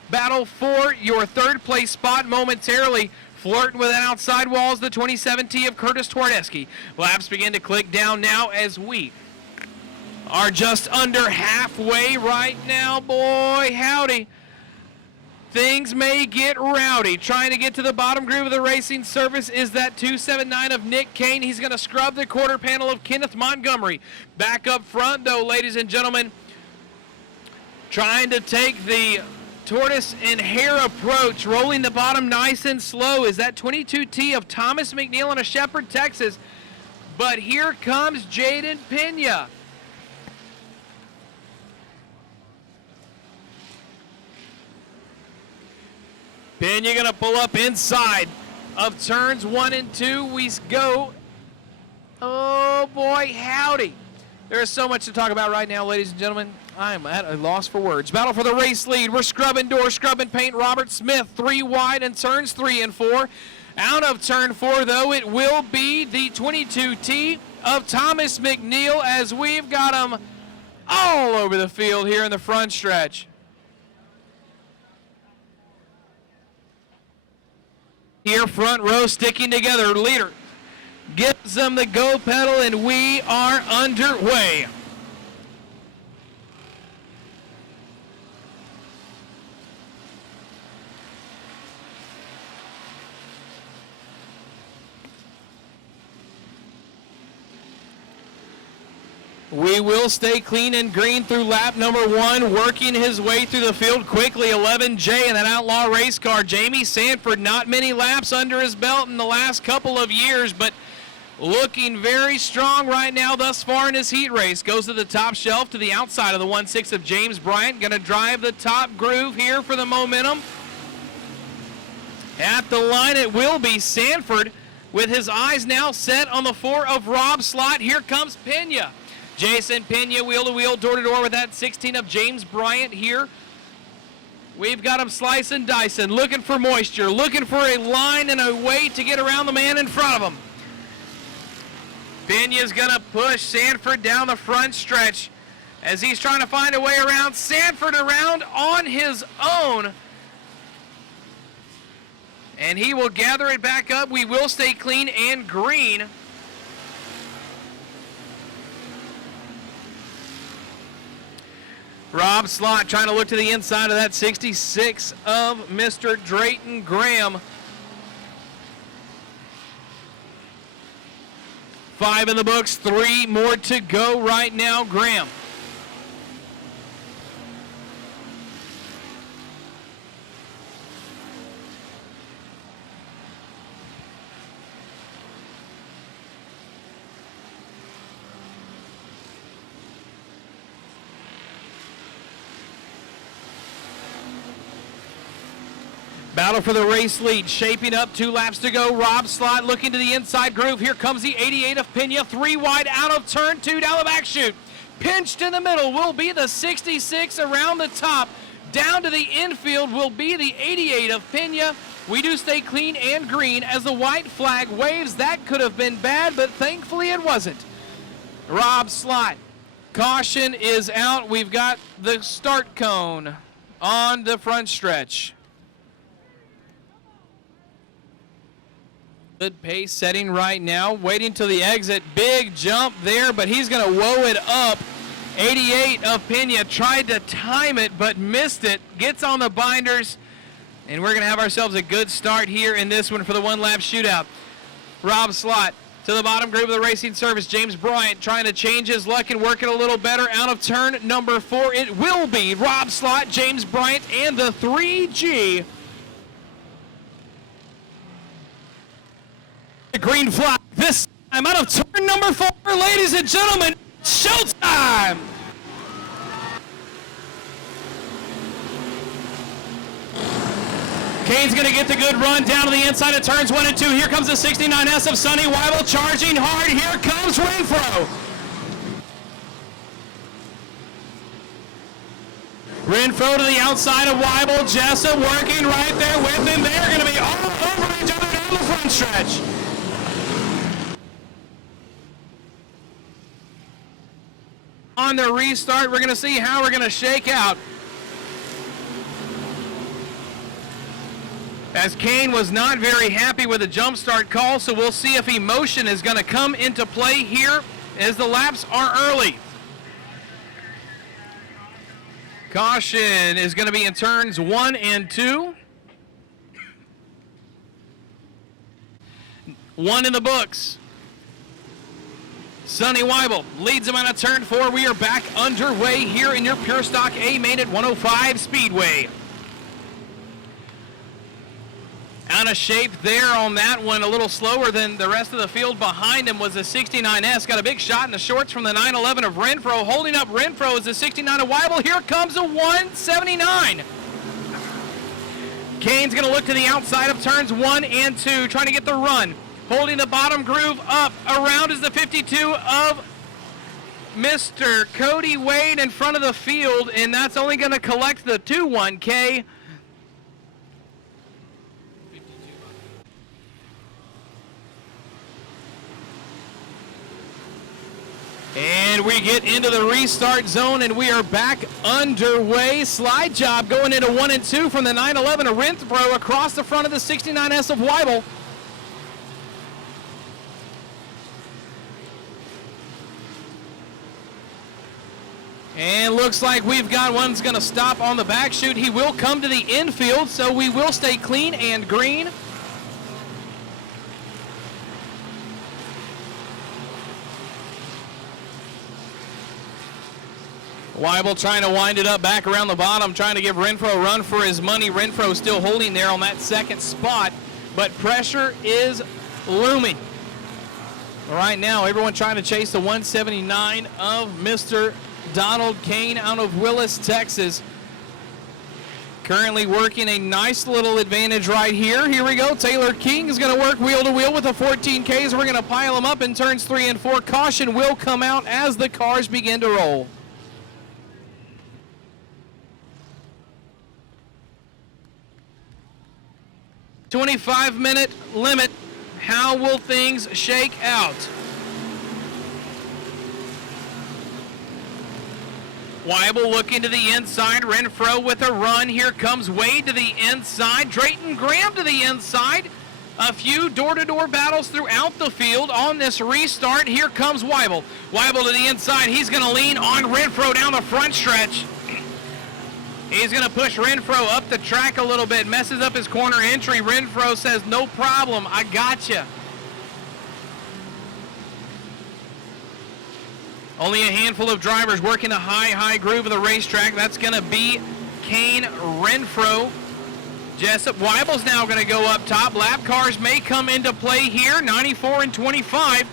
battle for your third place spot momentarily. Flirting with that outside walls, the 27T of Curtis Twardesky. Laps begin to click down now as we are just under halfway right now. Boy, howdy. Things may get rowdy. Trying to get to the bottom groove of the racing surface is that 279 of Nick Kane. He's going to scrub the quarter panel of Kenneth Montgomery. Back up front, though, ladies and gentlemen, trying to take the tortoise and hare approach, rolling the bottom nice and slow is that 22T of Thomas McNeil out of Shepherd, Texas. But here comes Jaden Pena. Pena gonna pull up inside of turns 1 and 2. We go. Oh boy, howdy. There's so much to talk about right now, ladies and gentlemen. I'm at a loss for words. Battle for the race lead. We're scrubbing door, scrubbing paint. Robert Smith, 3 wide in turns 3 and 4. Out of turn 4, though, it will be the 22T of Thomas McNeil as we've got him all over the field here in the front stretch. Here, front row sticking together. Leader gives them the go pedal, and we are underway. We will stay clean and green through lap number 1, working his way through the field quickly. 11J in that Outlaw race car. Jamie Sanford, not many laps under his belt in the last couple of years, but looking very strong right now thus far in his heat race. Goes to the top shelf to the outside of the 1/6 of James Bryant. Going to drive the top groove here for the momentum. At the line, it will be Sanford with his eyes now set on the 4 of Rob Slott. Here comes Pena. Jason Pena, wheel-to-wheel, door-to-door with that 16 of James Bryant here. We've got him slicing and dicing, looking for moisture, looking for a line and a way to get around the man in front of him. Pena's going to push Sanford down the front stretch as he's trying to find a way around. Sanford around on his own. And he will gather it back up. We will stay clean and green. Rob Slott trying to look to the inside of that 66 of Mr. Drayton Graham. 5 in the books, 3 more to go right now, Graham. Battle for the race lead, shaping up, 2 laps to go. Rob Slott looking to the inside groove. Here comes the 88 of Pena, 3 wide out of turn 2 down the back chute. Pinched in the middle will be the 66 around the top. Down to the infield will be the 88 of Pena. We do stay clean and green as the white flag waves. That could have been bad, but thankfully it wasn't. Rob Slott, caution is out. We've got the start cone on the front stretch. Good pace setting right now, waiting till the exit. Big jump there, but he's going to woe it up. 88 of Pena tried to time it, but missed it. Gets on the binders, and we're going to have ourselves a good start here in this one for the 1-lap shootout. Rob Slott to the bottom groove of the racing surface. James Bryant trying to change his luck and work it a little better. Out of turn number 4, it will be Rob Slott, James Bryant, and the 3G. The green flag this time out of turn number 4, ladies and gentlemen, showtime! Kane's going to get the good run down to the inside of turns 1 and 2. Here comes the 69S of Sonny Weibel charging hard. Here comes Renfro. Renfro to the outside of Weibel. Jessup working right there with him. They're going to be all over each other down the front stretch. On the restart, we're going to see how we're going to shake out. As Kane was not very happy with the jump start call, so we'll see if emotion is going to come into play here as the laps are early. Caution is going to be in turns 1 and 2. 1 in the books. Sonny Weibel leads him out of turn 4. We are back underway here in your Pure Stock A main at 105 Speedway. Out of shape there on that one, a little slower than the rest of the field. Behind him was the 69S. Got a big shot in the shorts from the 911 of Renfro. Holding up Renfro is the 69 of Weibel. Here comes a 179. Kane's going to look to the outside of turns 1 and 2, trying to get the run. Holding the bottom groove up. Around is the 52 of Mr. Cody Wade in front of the field, and that's only going to collect the 2-1K. And we get into the restart zone, and we are back underway. Slide job going into 1 and 2 from the 911 of Renthro across the front of the 69S of Weibel. And looks like we've got one's going to stop on the back chute. He will come to the infield, so we will stay clean and green. Weibel trying to wind it up back around the bottom, trying to give Renfro a run for his money. Renfro still holding there on that second spot, but pressure is looming. Right now, everyone trying to chase the 179 of Mr. Donald Kane out of Willis, Texas. Currently working a nice little advantage right here. Here we go. Taylor King is going to work wheel to wheel with the 14Ks. We're going to pile them up in turns 3 and 4. Caution will come out as the cars begin to roll. $25-minute limit. How will things shake out? Weibel looking to the inside. Renfro with a run. Here comes Wade to the inside. Drayton Graham to the inside. A few door-to-door battles throughout the field on this restart. Here comes Weibel. Weibel to the inside. He's going to lean on Renfro down the front stretch. He's going to push Renfro up the track a little bit. Messes up his corner entry. Renfro says, no problem. I got you. Only a handful of drivers working the high groove of the racetrack. That's going to be Kane, Renfro, Jessup. Weibel's now going to go up top. Lap cars may come into play here. 94 and 25.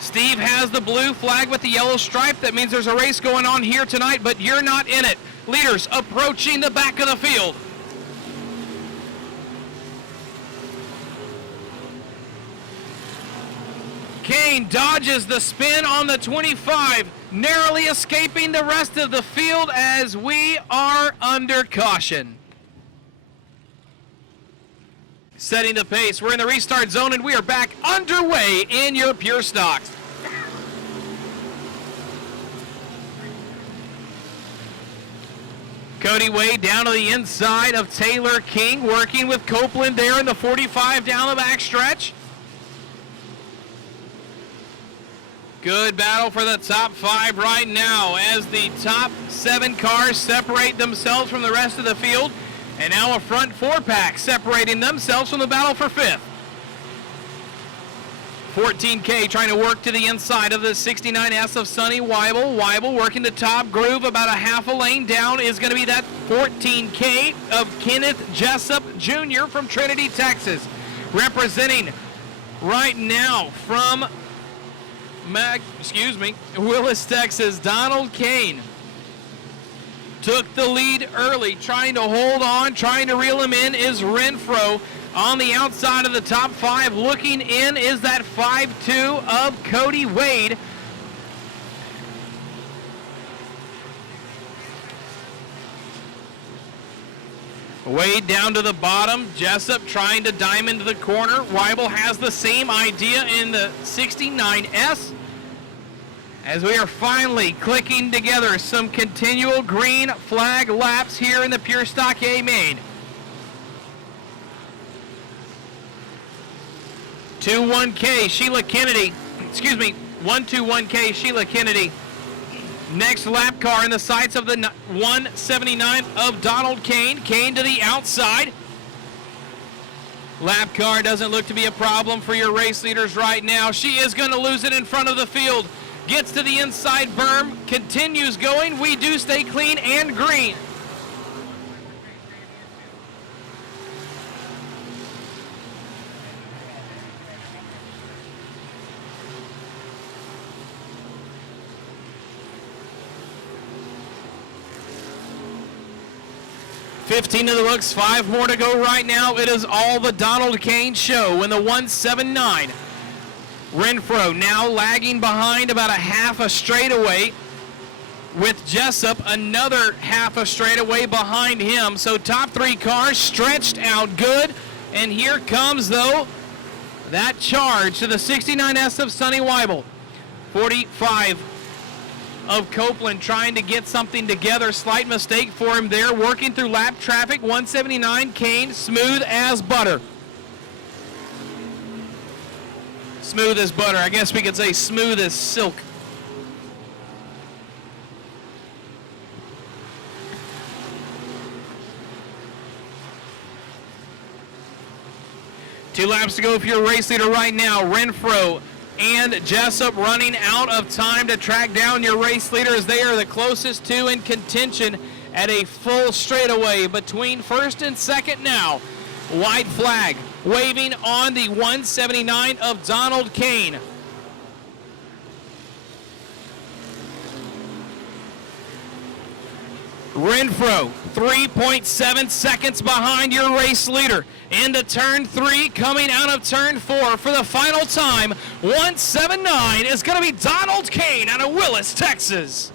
Steve has the blue flag with the yellow stripe. That means there's a race going on here tonight, but you're not in it. Leaders approaching the back of the field. Kane dodges the spin on the 25, narrowly escaping the rest of the field as we are under caution. Setting the pace, we're in the restart zone and we are back underway in your Pure Stocks. Cody Wade down to the inside of Taylor King, working with Copeland there in the 45 down the back stretch. Good battle for the top 5 right now as the top 7 cars separate themselves from the rest of the field. And now a front 4-pack separating themselves from the battle for 5th. 14K trying to work to the inside of the 69S of Sonny Weibel. Weibel working the top groove about a half a lane down is going to be that 14K of Kenneth Jessup Jr. from Trinity, Texas. Representing right now from Willis, Texas, Donald Kane. Took the lead early, trying to hold on, trying to reel him in is Renfro. On the outside of the top 5, looking in is that 5-2 of Cody Wade. Wade down to the bottom, Jessup trying to diamond the corner. Weibel has the same idea in the 69S. As we are finally clicking together some continual green flag laps here in the Pure Stock A main. 2-1K, Sheila Kennedy. 1-2-1K, Sheila Kennedy. Next lap car in the sights of the 179 of Donald Kane. Kane to the outside. Lap car doesn't look to be a problem for your race leaders right now. She is going to lose it in front of the field. Gets to the inside berm, continues going. We do stay clean and green. 15 to the books, 5 more to go right now. It is all the Donald Kane show in the 179. Renfro now lagging behind about a half a straightaway, with Jessup another half a straightaway behind him. So top 3 cars stretched out good. And here comes, though, that charge to the 69S of Sonny Weibel. 45 of Copeland trying to get something together. Slight mistake for him there, working through lap traffic. 179 Kane, smooth as butter. Smooth as butter. I guess we could say smooth as silk. Two laps to go for your race leader right now. Renfro and Jessup running out of time to track down your race leader, as they are the closest two in contention at a full straightaway between first and second now. White flag waving on the 179 of Donald Kane. Renfro, 3.7 seconds behind your race leader. Into turn 3, coming out of turn 4 for the final time. 179 is going to be Donald Kane out of Willis, Texas.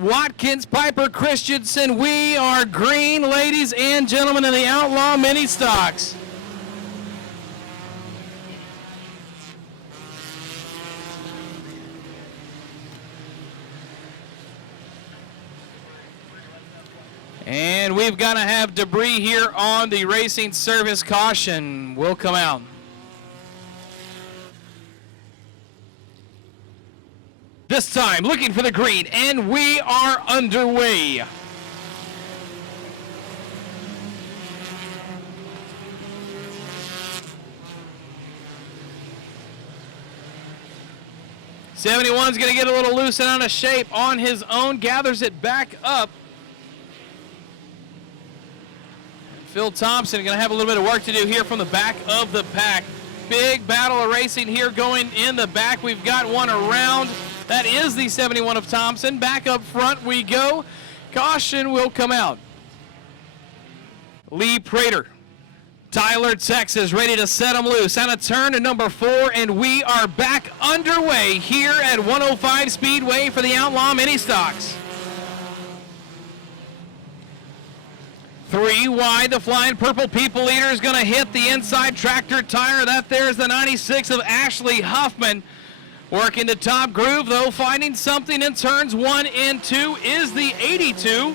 Watkins, Piper, Christensen, we are green, ladies and gentlemen, in the Outlaw Mini Stocks. And we've got to have debris here on the racing service caution. Will come out. This time, looking for the green, and we are underway. '71's going to get a little loose and out of shape on his own, gathers it back up. Phil Thompson going to have a little bit of work to do here from the back of the pack. Big battle of racing here going in the back. We've got one around. That is the 71 of Thompson. Back up front we go. Caution will come out. Lee Prater, Tyler, Texas, ready to set them loose. On a turn to number 4, and we are back underway here at 105 Speedway for the Outlaw Mini Stocks. 3 wide, the Flying Purple People Eater is going to hit the inside tractor tire. That there's the 96 of Ashley Huffman. Working the top groove, though, finding something in turns 1 and 2 is the 82.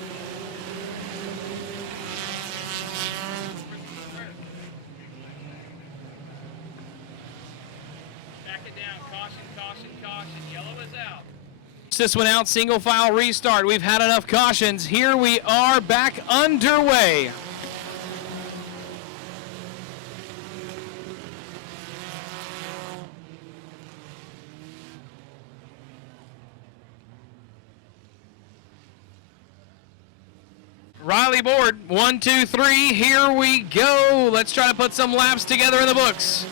Back it down, caution, caution, caution, yellow is out. This one out, single file restart. We've had enough cautions. Here we are back underway. Riley Board, 1, 2, 3, here we go. Let's try to put some laps together in the books.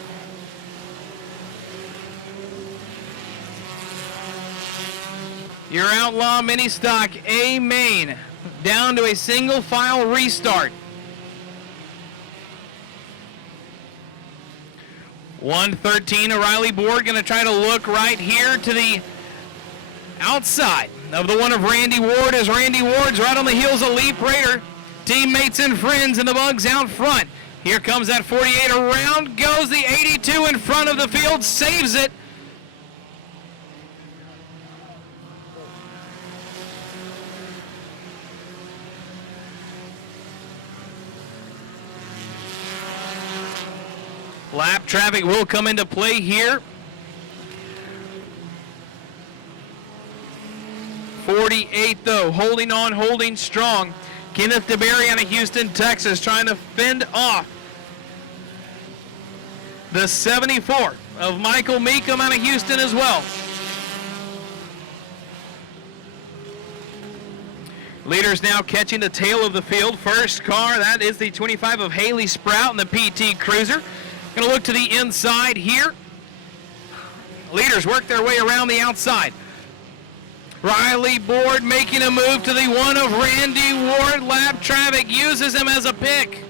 Your Outlaw Mini Stock A main, down to a single file restart. 113, Riley Board going to try to look right here to the outside of the one of Randy Ward, as Randy Ward's right on the heels of Lee Prater. Teammates and friends and the Bugs out front. Here comes that 48, around goes the 82 in front of the field, saves it. Lap traffic will come into play here. 48 though, holding on, holding strong. Kenneth DeBerry out of Houston, Texas, trying to fend off the 74 of Michael Meekum out of Houston as well. Leaders now catching the tail of the field. First car, that is the 25 of Haley Sprout in the PT Cruiser. Going to look to the inside here. Leaders work their way around the outside. Riley Board making a move to the one of Randy Ward. Lap traffic uses him as a pick.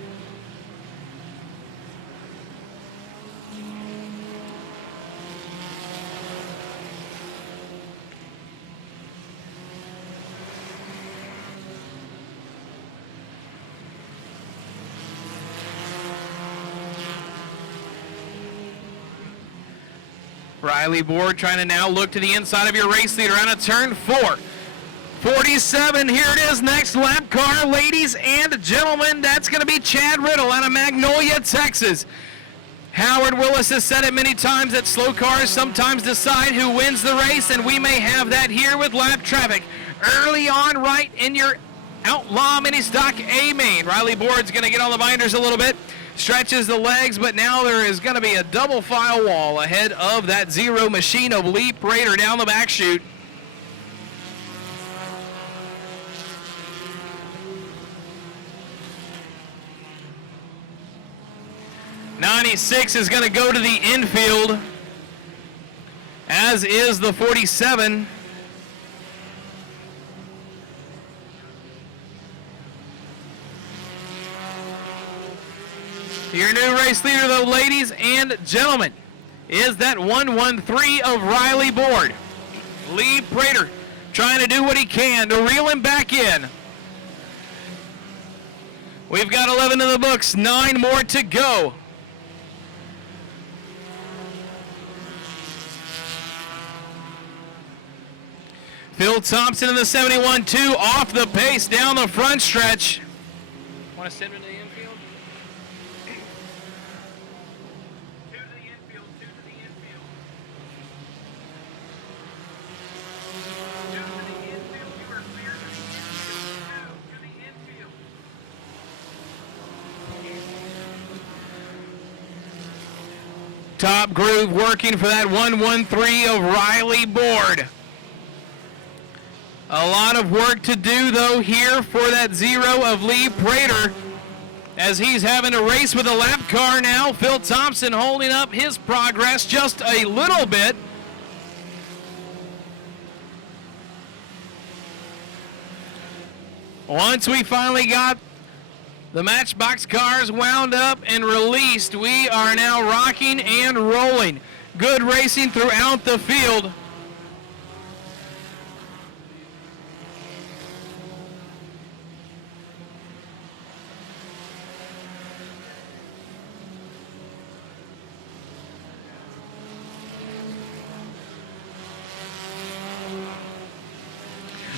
Riley Board trying to now look to the inside of your race leader on a turn 4. 47, here it is, next lap car, ladies and gentlemen. That's going to be Chad Riddle out of Magnolia, Texas. Howard Willis has said it many times that slow cars sometimes decide who wins the race, and we may have that here with lap traffic. Early on, right in your Outlaw Mini Stock A main. Riley Board's going to get on the binders a little bit. Stretches the legs, but now there is going to be a double file wall ahead of that Zero machine of Lee Prater down the back chute. '96 is going to go to the infield, as is the 47. Your new race leader, though, ladies and gentlemen, is that 113 of Riley Board. Lee Prater trying to do what he can to reel him back in. We've got 11 in the books, 9 more to go. Phil Thompson in the 71-2 off the pace down the front stretch. Want to send him to the infield? Two to the infield, two to the infield. Two to the infield, you are clear to the infield. Two to the infield. Top groove working for that 113 of Riley Board. A lot of work to do, though, here for that Zero of Lee Prater, as he's having to race with a lap car now. Phil Thompson holding up his progress just a little bit. Once we finally got the Matchbox cars wound up and released, we are now rocking and rolling. Good racing throughout the field.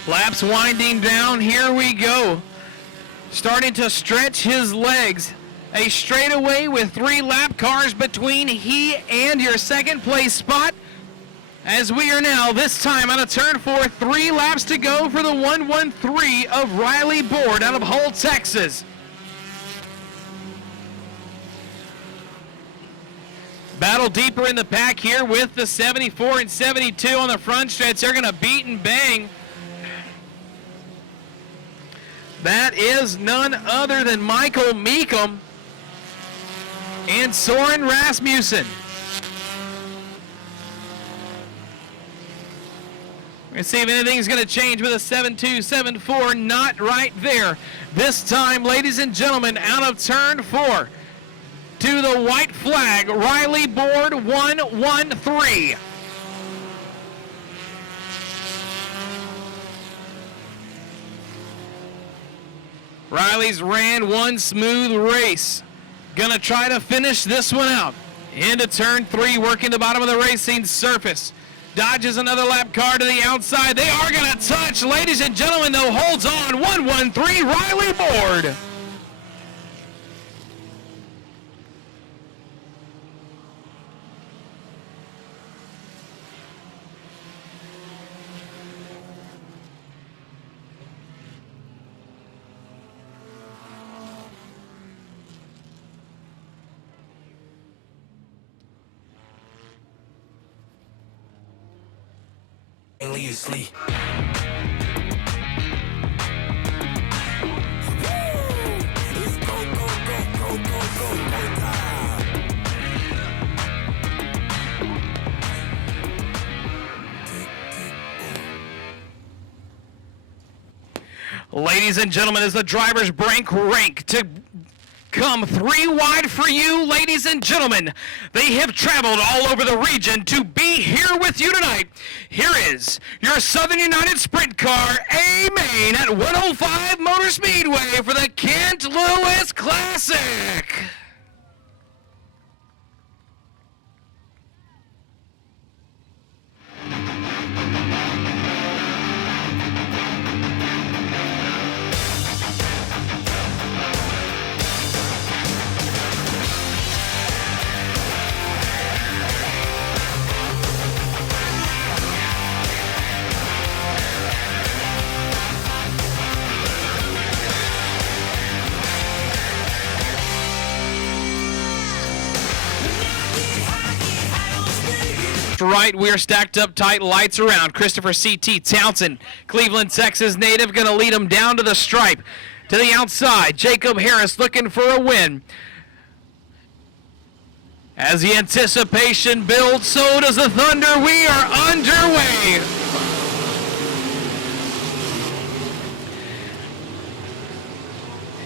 Laps winding down, here we go. Starting to stretch his legs. A straightaway with 3 lap cars between he and your second place spot. As we are now, this time on a turn 4, 3 laps to go for the 113 of Riley Board out of Hull, Texas. Battle deeper in the pack here with the 74 and 72 on the front stretch. They're going to beat and bang. That is none other than Michael Meekum and Soren Rasmussen. We're going to see if anything's going to change with a 7-2, 7-4. Not right there. This time, ladies and gentlemen, out of turn 4 to the white flag, Riley Board 113. Riley's ran one smooth race. Gonna try to finish this one out. Into turn 3, working the bottom of the racing surface. Dodges another lap car to the outside. They are gonna touch. Ladies and gentlemen, though, holds on. 113, Riley Board. Leave you sleep. Ladies and gentlemen, as the drivers rank to come 3 wide for you, ladies and gentlemen, they have traveled all over the region to be here with you tonight. Here is your Southern United Sprint Car A-Main at 105 Motor Speedway for the Kent Lewis Classic. Right, we are stacked up tight, lights around. Christopher C.T. Townsend, Cleveland, Texas native, going to lead him down to the stripe. To the outside, Jacob Harris looking for a win. As the anticipation builds, so does the thunder. We are underway.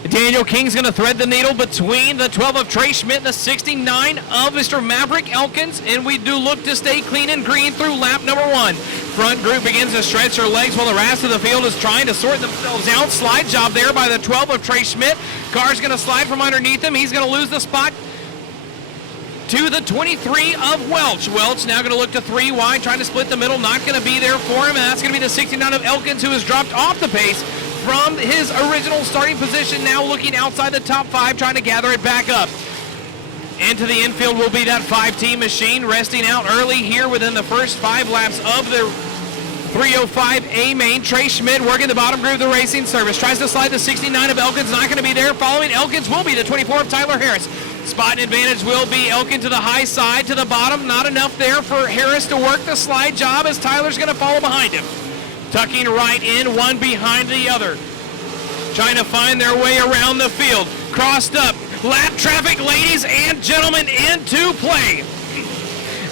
Daniel King's going to thread the needle between the 12 of Trey Schmidt and the 69 of Mr. Maverick Elkins, and we do look to stay clean and green through lap number 1. Front group begins to stretch their legs while the rest of the field is trying to sort themselves out. Slide job there by the 12 of Trey Schmidt. Car's going to slide from underneath him. He's going to lose the spot to the 23 of Welch. Welch now going to look to 3 wide, trying to split the middle. Not going to be there for him, and that's going to be the 69 of Elkins, who has dropped off the pace from his original starting position, now looking outside the top 5, trying to gather it back up. Into the infield will be that 5-team machine, resting out early here within the first 5 laps of the 305 A-Main. Trey Schmidt working the bottom groove of the racing service. Tries to slide the 69 of Elkins, not going to be there. Following Elkins will be the 24 of Tyler Harris. Spot advantage will be Elkins to the high side, to the bottom. Not enough there for Harris to work the slide job, as Tyler's going to follow behind him. Tucking right in, one behind the other. Trying to find their way around the field. Crossed up. Lap traffic, ladies and gentlemen, into play.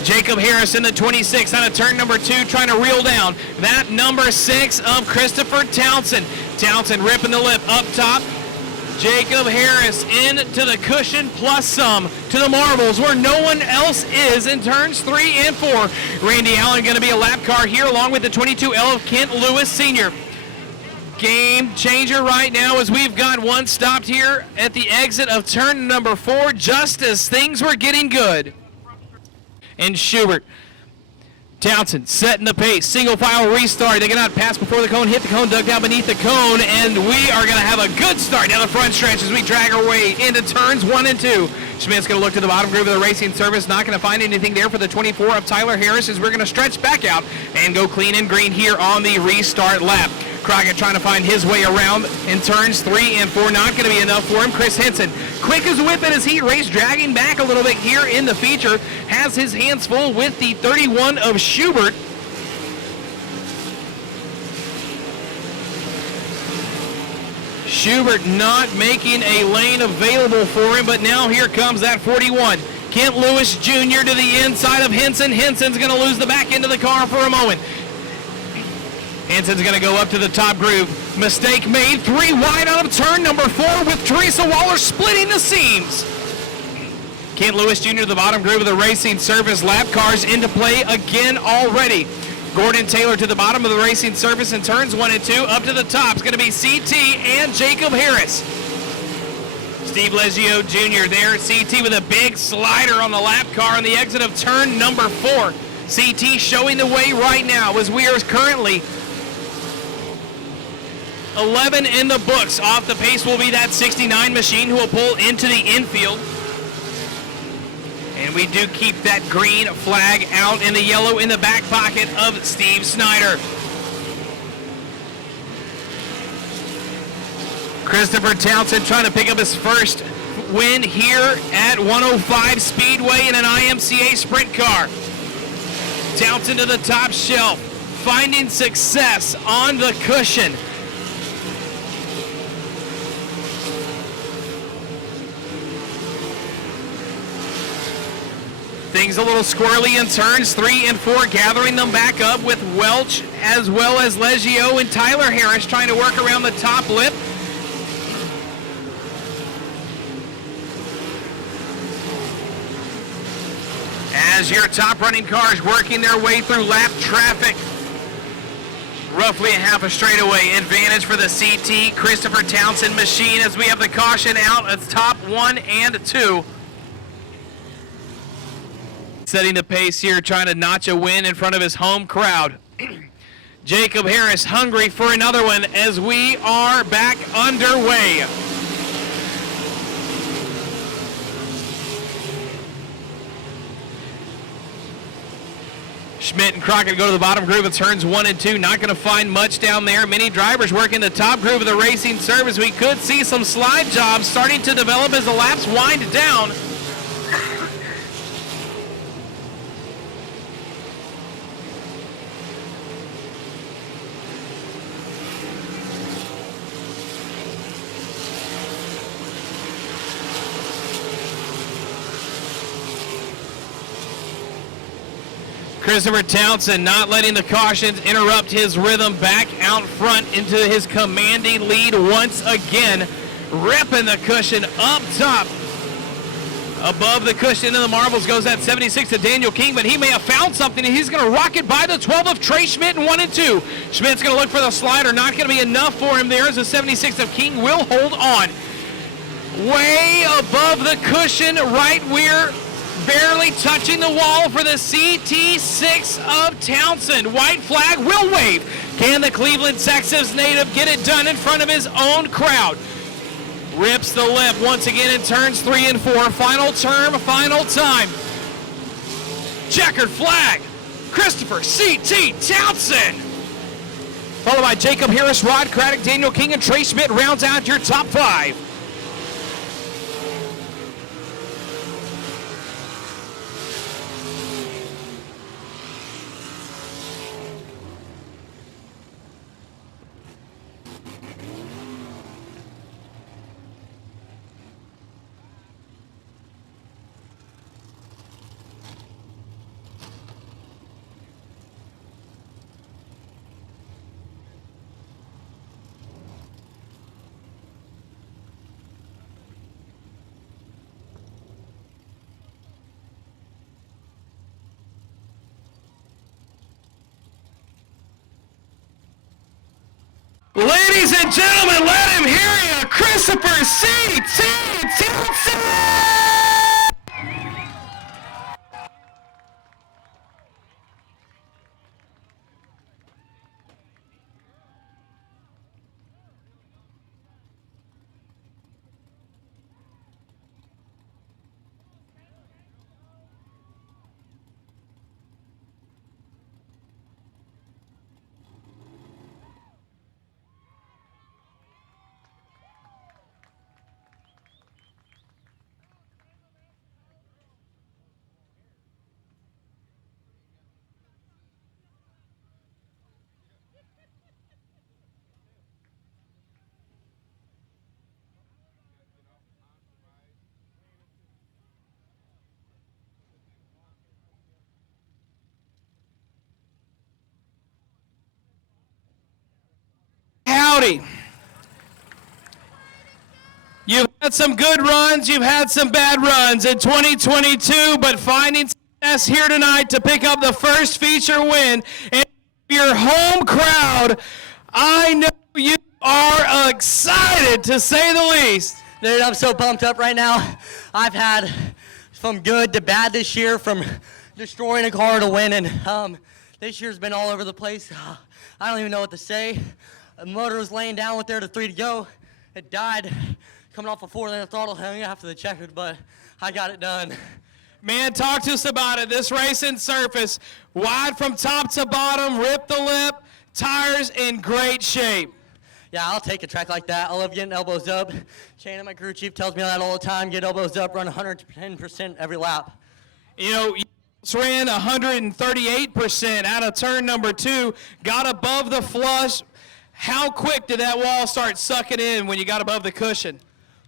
Jacob Harris in the 26 on a turn number 2, trying to reel down that number 6 of Christopher Townsend. Townsend ripping the lip up top. Jacob Harris into the cushion plus some to the marbles where no one else is in turns 3 and 4. Randy Allen going to be a lap car here along with the 22L of Kent Lewis Sr. Game changer right now as we've got one stopped here at the exit of turn number 4 just as things were getting good. And Schubert. Townsend setting the pace, single file restart. They cannot pass before the cone, hit the cone, dug down beneath the cone, and we are going to have a good start down the front stretch as we drag our way into turns 1 and 2. Schmidt's going to look to the bottom groove of the racing service, not going to find anything there for the 24 of Tyler Harris as we're going to stretch back out and go clean and green here on the restart lap. Crockett trying to find his way around in turns 3 and 4. Not going to be enough for him. Chris Henson, quick as a whip in his heat race, dragging back a little bit here in the feature. Has his hands full with the 31 of Schubert. Schubert not making a lane available for him, but now here comes that 41. Kent Lewis Jr. to the inside of Henson. Henson's going to lose the back end of the car for a moment. Henson's going to go up to the top groove. Mistake made. 3 wide out of turn number 4 with Teresa Waller splitting the seams. Kent Lewis Jr. to the bottom groove of the racing surface. Lap cars into play again already. Gordon Taylor to the bottom of the racing surface in turns 1 and 2. Up to the top is going to be CT and Jacob Harris. Steve Leggio Jr. there. CT with a big slider on the lap car on the exit of turn number 4. CT showing the way right now as we are currently 11 in the books. Off the pace will be that 69 machine who will pull into the infield. And we do keep that green flag out and the yellow in the back pocket of Steve Snyder. Christopher Townsend trying to pick up his first win here at 105 Speedway in an IMCA sprint car. Townsend to the top shelf, finding success on the cushion. Things a little squirrely in turns 3 and 4, gathering them back up with Welch as well as Leggio and Tyler Harris trying to work around the top lip. As your top running cars working their way through lap traffic. Roughly a half a straightaway advantage for the CT Christopher Townsend machine as we have the caution out at top 1 and 2. Setting the pace here, trying to notch a win in front of his home crowd. Jacob Harris hungry for another one as we are back underway. Schmidt and Crockett go to the bottom groove of turns 1 and 2. Not going to find much down there. Many drivers working the top groove of the racing service. We could see some slide jobs starting to develop as the laps wind down. Christopher Townsend not letting the cautions interrupt his rhythm, back out front into his commanding lead once again, ripping the cushion up top. Above the cushion into the marbles goes that 76 to Daniel King, but he may have found something and he's going to rocket by the 12 of Trey Schmidt in 1 and 2. Schmidt's going to look for the slider, not going to be enough for him there as the 76 of King will hold on. Way above the cushion, right where barely touching the wall for the CT6 of Townsend. White flag will wave. Can the Cleveland, Texas native get it done in front of his own crowd? Rips the lip once again in turns 3 and 4. Final term, final time. Checkered flag. Christopher CT Townsend. Followed by Jacob Harris, Rod Craddock, Daniel King, and Trey Schmidt rounds out your top 5. Ladies and gentlemen, let him hear you, Christopher C.T. Townsend! Howdy. You've had some good runs, you've had some bad runs in 2022, but finding success here tonight to pick up the first feature win and your home crowd, I know you are excited to say the least. Dude, I'm so pumped up right now. I've had from good to bad this year, from destroying a car to winning. This year's been all over the place. I don't even know what to say. The motor was laying down with there to 3 to go. It died coming off a 4-lane throttle hung after the checkered, but I got it done. Man, talk to us about it. This racing surface, wide from top to bottom, rip the lip, tires in great shape. Yeah, I'll take a track like that. I love getting elbows up. Shannon, my crew chief, tells me that all the time. Get elbows up, run 110% every lap. You know, you ran 138% out of turn number 2, got above the flush. How quick did that wall start sucking in when you got above the cushion?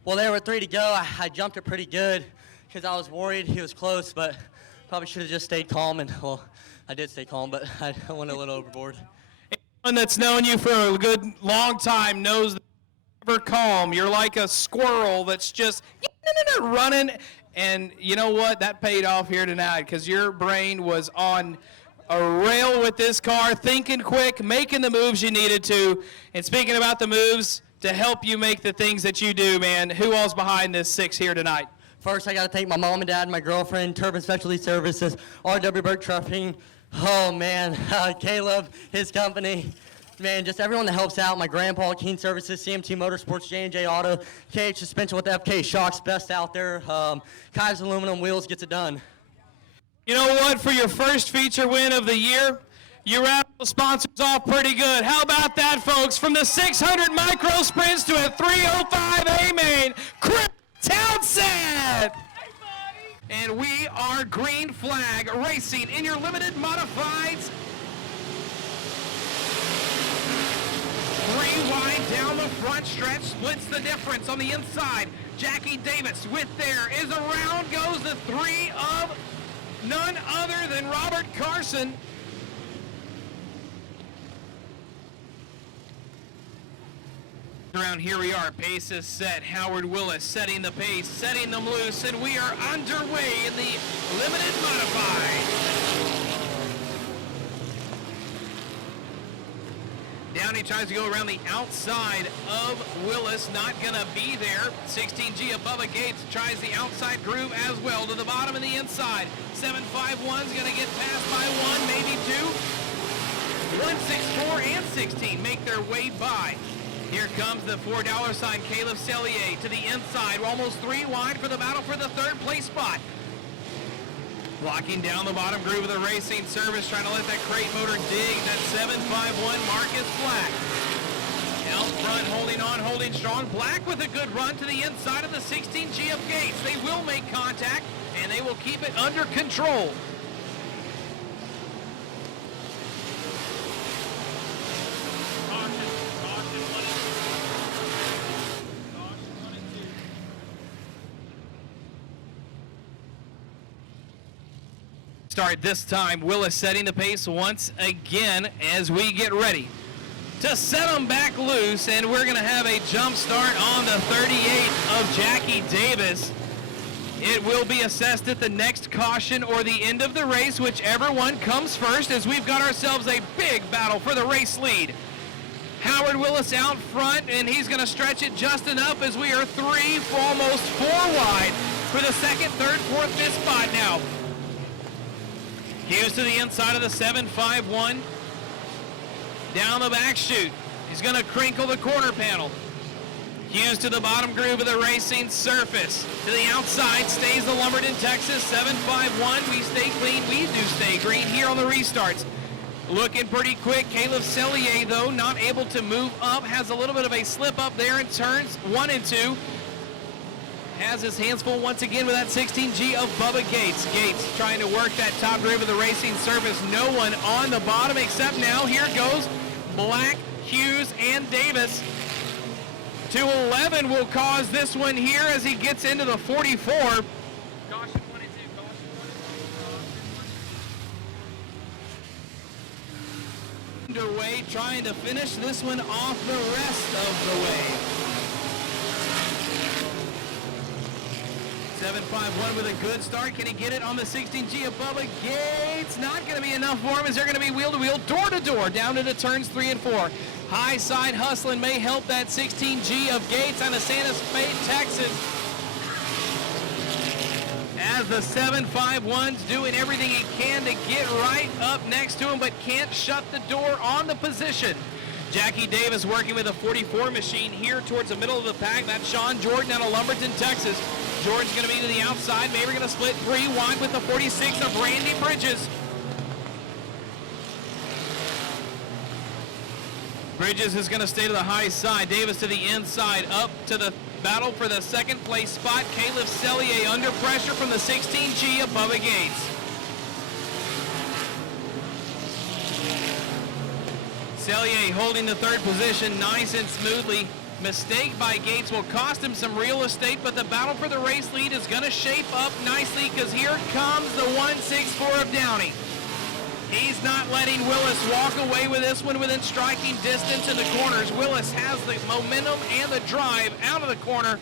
Well, there were 3 to go. I jumped it pretty good because I was worried he was close, but Probably should have just stayed calm, and well, I did stay calm, but I went a little overboard. Anyone that's known you for a good long time knows that you're never calm. You're like a squirrel that's just running. And you know what? That paid off here tonight because your brain was on a rail with this car, thinking quick, making the moves you needed to. And speaking about the moves to help you make the things that you do, man, who all's behind this 6 here tonight? First, I got to thank my mom and dad, my girlfriend, Turbine Specialty Services, R.W. Burke Trucking. Oh, man, Caleb, his company. Man, just everyone that helps out. My grandpa, Keen Services, CMT Motorsports, J&J Auto, KH Suspension with FK Shocks, best out there. Kai's Aluminum Wheels gets it done. You know what? For your first feature win of the year, you wrapped the sponsors off pretty good. How about that, folks? From the 600 micro sprints to a 305 A-main, Chris Townsend! And we are Green Flag Racing in your limited modifieds. 3 wide down the front stretch, splits the difference on the inside. Jackie Davis with there is around goes the 3 of none other than Robert Carson. Around here we are, pace is set. Howard Willis setting the pace, setting them loose, and we are underway in the limited modified. Downey tries to go around the outside of Willis, not gonna be there. 16G above a Gates tries the outside groove as well to the bottom and the inside. 751's gonna get passed by 1, maybe 2. 164 and 16 make their way by. Here comes the $4 sign Caleb Sellier to the inside. We're almost 3 wide for the battle for the 3rd place spot. Blocking down the bottom groove of the Racing Service, trying to let that crate motor dig. That 751 Marcus Black. Out front, holding on, holding strong. Black with a good run to the inside of the 16G of Gates. They will make contact, and they will keep it under control. Start this time. Willis setting the pace once again as we get ready to set them back loose, and we're going to have a jump start on the 38 of Jackie Davis. It will be assessed at the next caution or the end of the race, whichever one comes first, as we've got ourselves a big battle for the race lead. Howard Willis out front, and he's going to stretch it just enough as we are 3 for almost 4 wide for the 2nd, 3rd, 4th, 5th spot now. Hughes to the inside of the 751. Down the back chute. He's going to crinkle the quarter panel. Hughes to the bottom groove of the Racing Surface. To the outside stays the Lumberton, Texas 751. We stay clean. We do stay green here on the restarts. Looking pretty quick. Caleb Sellier, though, not able to move up. Has a little bit of a slip up there in turns 1 and 2. Has his hands full once again with that 16G of Bubba Gates. Gates trying to work that top groove of the Racing Surface. No one on the bottom except now. Here goes Black, Hughes, and Davis. 211 will cause this one here as he gets into the 44. Caution 1 and 2, caution 1 and 2. Underway, trying to finish this one off the rest of the way. 751 with a good start. Can he get it on the 16G above a Gates? Not going to be enough for him as they're going to be wheel-to-wheel, door-to-door, down into turns 3 and 4. High side hustling may help that 16G of Gates on the Santa Fe, Texas. As the 751's doing everything he can to get right up next to him, but can't shut the door on the position. Jackie Davis working with a 44 machine here towards the middle of the pack. That's Sean Jordan out of Lumberton, Texas. Jordan's going to be to the outside. Maybe we're going to split 3 wide with the 46 of Randy Bridges. Bridges is going to stay to the high side. Davis to the inside, up to the battle for the 2nd place spot. Caleb Sellier under pressure from the 16G of Bubba Gates. Sellier holding the 3rd position nice and smoothly. Mistake by Gates will cost him some real estate, but the battle for the race lead is going to shape up nicely because here comes the 164 of Downey. He's not letting Willis walk away with this one within striking distance in the corners. Willis has the momentum and the drive out of the corner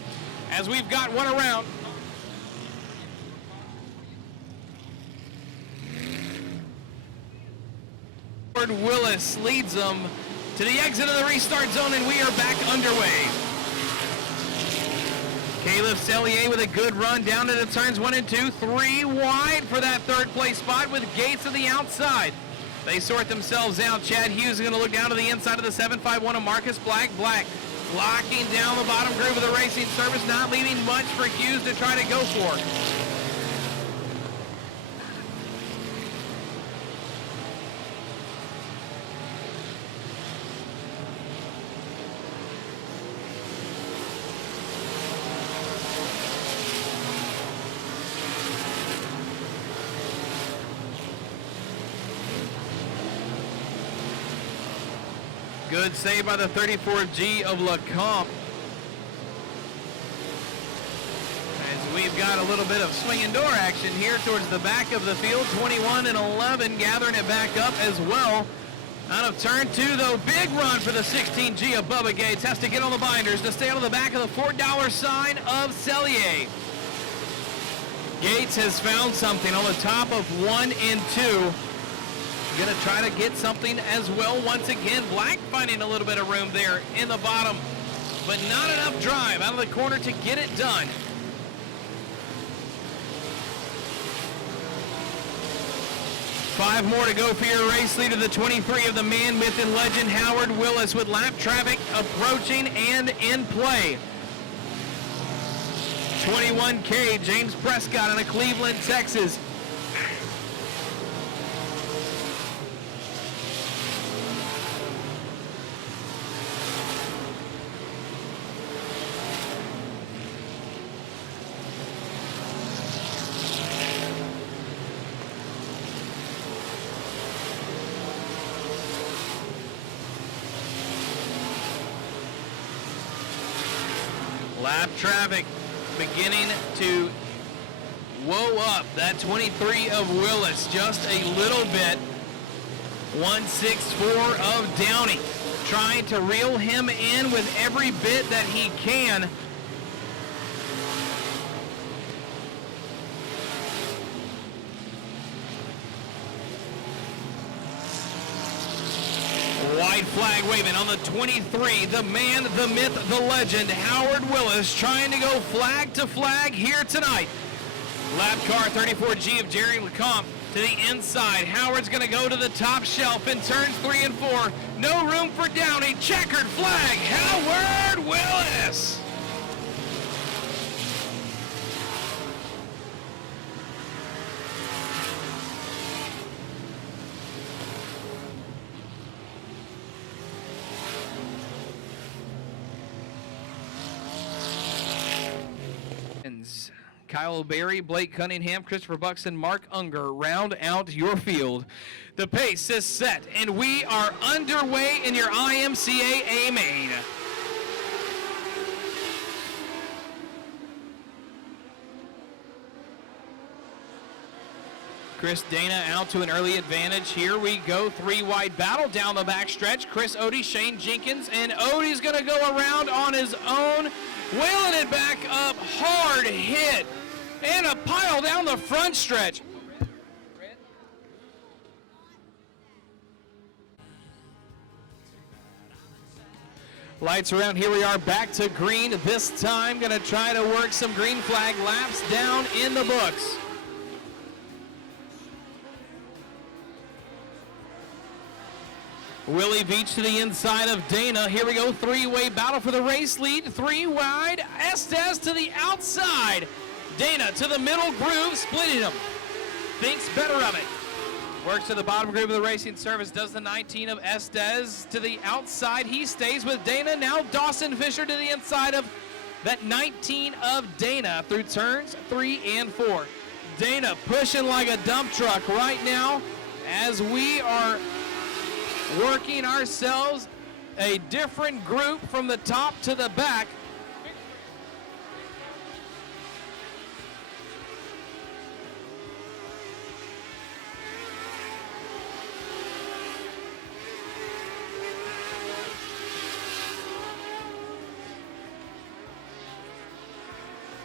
as we've got one around. Willis leads them to the exit of the restart zone, and we are back underway. Caleb Sellier with a good run down to the turns 1 and 2, 3 wide for that third place spot with Gates on the outside. They sort themselves out. Chad Hughes is going to look down to the inside of the 751 of Marcus Black. Black locking down the bottom groove of the racing service, not leaving much for Hughes to try to go for. Good save by the 34G of LeComte. As we've got a little bit of swing and door action here towards the back of the field. 21 and 11 gathering it back up as well. Out of turn 2 though, big run for the 16G of Bubba Gates. Has to get on the binders to stay on the back of the $4 sign of Sellier. Gates has found something on the top of 1 and 2. Going to try to get something as well once again. Black finding a little bit of room there in the bottom, but not enough drive out of the corner to get it done. Five more to go for your race leader, the 23 of the man, myth, and legend, Howard Willis, with lap traffic approaching and in play. 21K, James Prescott out of Cleveland, Texas. Lap traffic beginning to whoa up. That 23 of Willis just a little bit. 164 of Downey trying to reel him in with every bit that he can. White flag waving on the 23, the man, the myth, the legend, Howard Willis, trying to go flag to flag here tonight. Lap car 34G of Jerry LeComte to the inside. Howard's going to go to the top shelf in turns 3 and 4. No room for Downey. Checkered flag, Howard Willis. Kyle Berry, Blake Cunningham, Christopher Buxton, Mark Unger round out your field. The pace is set, and we are underway in your IMCA A main. Chris Dana out to an early advantage. Here we go, 3 wide battle down the backstretch. Chris Odie, Shane Jenkins, and Odie's going to go around on his own, wheeling it back up, hard hit, and a pile down the front stretch. Lights around, here we are back to green. This time going to try to work some green flag laps down in the books. Willie Beach to the inside of Dana. Here we go, 3-way battle for the race lead. 3 wide, Estes to the outside. Dana to the middle groove, splitting them. Thinks better of it. Works to the bottom groove of the racing service, does the 19 of Estes to the outside. He stays with Dana. Now Dawson Fisher to the inside of that 19 of Dana through turns 3 and 4. Dana pushing like a dump truck right now as we are working ourselves a different group from the top to the back.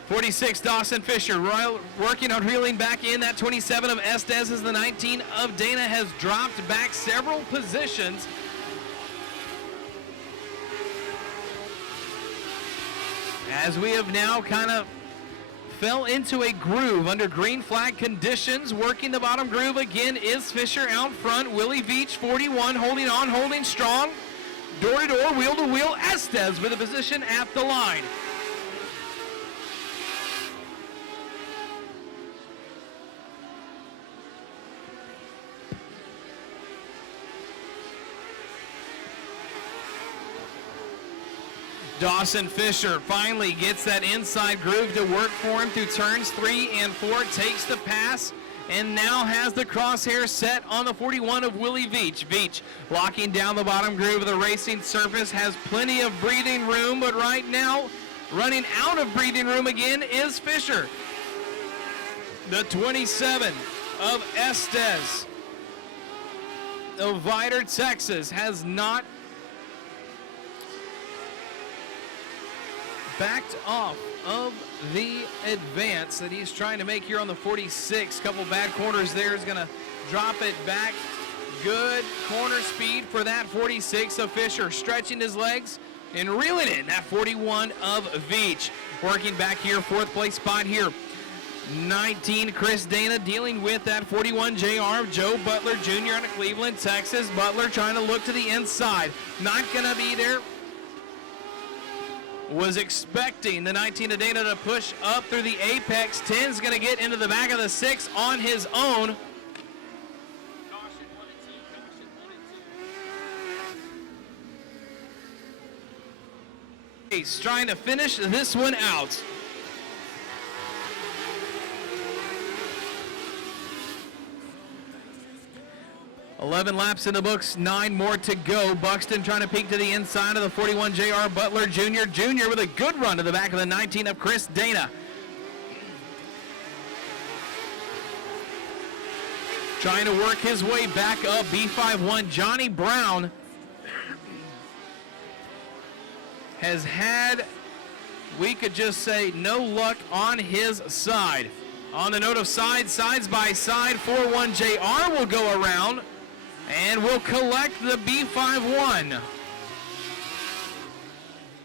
'46 Dawson Fisher working on reeling back in. That 27 of Estes as the 19 of Dana has dropped back several positions. As we have now kind of fell into a groove under green flag conditions. Working the bottom groove again is Fisher out front. Willie Veach, 41, holding on, holding strong. Door to door, wheel to wheel, Estes with a position at the line. Dawson Fisher finally gets that inside groove to work for him through turns 3 and 4, takes the pass, and now has the crosshair set on the 41 of Willie Veach. Veach locking down the bottom groove of the racing surface, has plenty of breathing room, but right now, running out of breathing room again is Fisher. The 27 of Estes of Vidor, Texas, has not backed off of the advance that he's trying to make here on the 46. Couple bad corners there, is going to drop it back. Good corner speed for that 46 of Fisher, stretching his legs and reeling in that 41 of Veach. Working back here, fourth place spot here. 19 Chris Dana dealing with that 41 JR of Joe Butler Jr. out of Cleveland, Texas. Butler trying to look to the inside. Not going to be there. Was expecting the 19 of Dana to push up through the apex. 10's going to get into the back of the 6 on his own. He's trying to finish this one out. 11 laps in the books, 9 more to go. Buxton trying to peek to the inside of the 41 JR Butler Jr. Jr. with a good run to the back of the 19 of Chris Dana. Trying to work his way back up, B51 Johnny Brown has had, we could just say, no luck on his side. On the note of sides by side, 41 JR will go around and will collect the B51.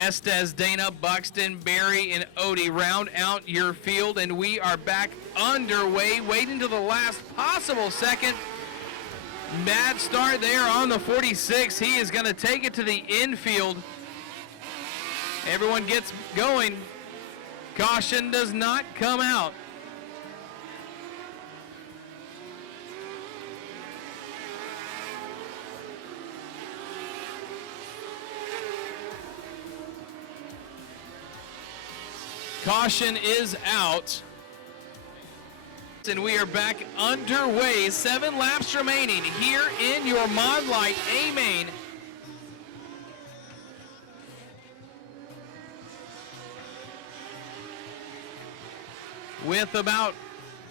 Estes, Dana, Buxton, Barry, and Odie round out your field, and we are back underway, waiting to the last possible second. Bad start there on the 46. He is going to take it to the infield. Everyone gets going. Caution does not come out. Caution is out. And we are back underway. 7 laps remaining here in your Mod Light A-Main. With about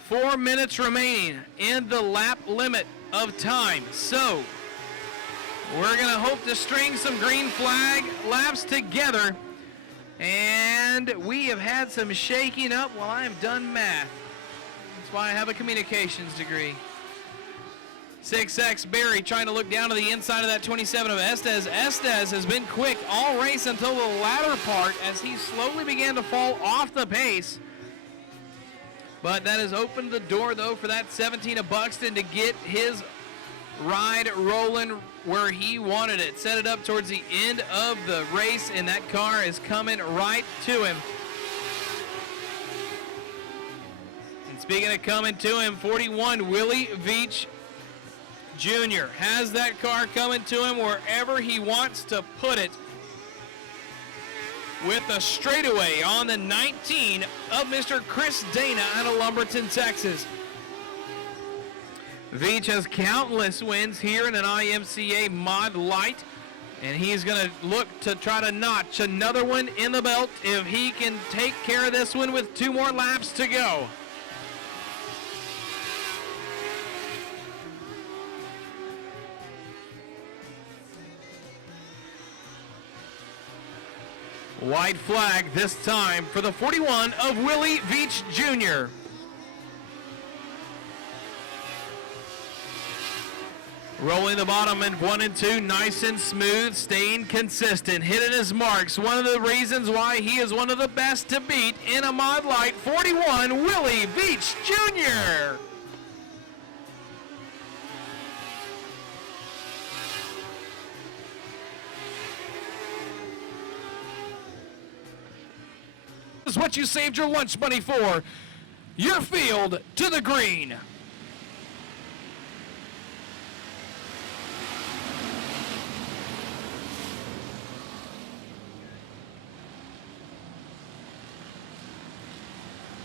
4 minutes remaining in the lap limit of time. So we're going to hope to string some green flag laps together. And we have had some shaking up while I have done math. That's why I have a communications degree. 6X Barry trying to look down to the inside of that 27 of Estes. Estes has been quick all race until the latter part as he slowly began to fall off the pace. But that has opened the door, though, for that 17 of Buxton to get his ride rolling where he wanted it. Set it up towards the end of the race, and that car is coming right to him. And speaking of coming to him, 41 Willie Veach Jr. has that car coming to him wherever he wants to put it, with a straightaway on the 19 of Mr. Chris Dana out of Lumberton, Texas. Veach has countless wins here in an IMCA Mod Light, And he's going to look to try to notch another one in the belt if he can take care of this one with 2 more laps to go. White flag this time for the 41 of Willie Veach Jr. Rolling the bottom in 1 and 2, nice and smooth, staying consistent, hitting his marks. One of the reasons why he is one of the best to beat in a Mod Light. 41, Willie Veach Jr. This is what you saved your lunch money for. Your field to the green.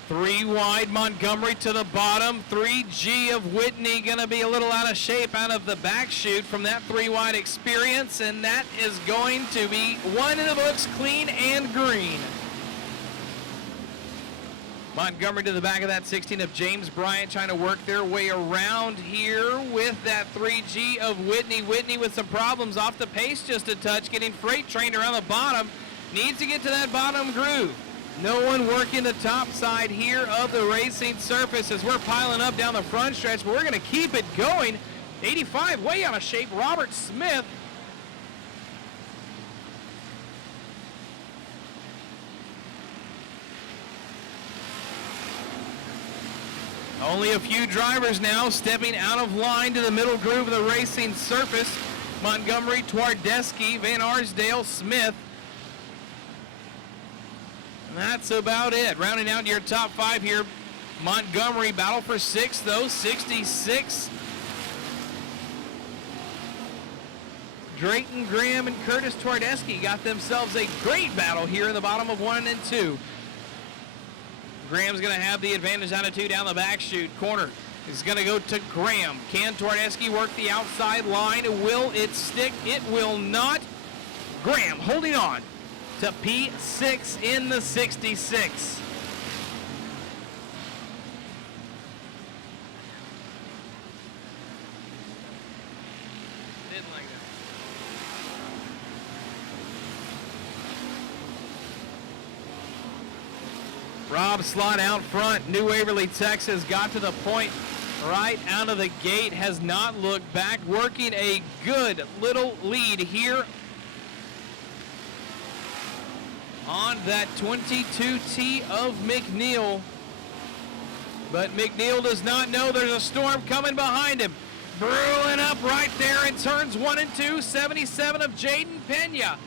Three wide Montgomery to the bottom. 3G of Whitney going to be a little out of shape out of the back chute from that 3 wide experience, and that is going to be 1 in the books, clean and green. Montgomery to the back of that 16 of James Bryant trying to work their way around here with that 3G of Whitney. Whitney with some problems off the pace just a touch, getting freight trained around the bottom. Needs to get to that bottom groove. No one working the top side here of the racing surface as we're piling up down the front stretch, but we're going to keep it going. 85, way out of shape, Robert Smith. Only a few drivers now stepping out of line to the middle groove of the racing surface. Montgomery, Twardesky, Van Arsdale, Smith. And that's about it. Rounding out your top 5 here. Montgomery battle for 6th though, 66. Drayton Graham and Curtis Twardesky got themselves a great battle here in the bottom of 1 and 2. Graham's going to have the advantage out of 2 down the back chute. Corner is going to go to Graham. Can Twardesky work the outside line? Will it stick? It will not. Graham holding on to P6 in the 66. Didn't like that. Rob Slot out front. New Waverly, Texas got to the point right out of the gate. Has not looked back. Working a good little lead here on that 22T of McNeil. But McNeil does not know there's a storm coming behind him. Brewing up right there in turns 1 and 2. 77 of Jaden Pena.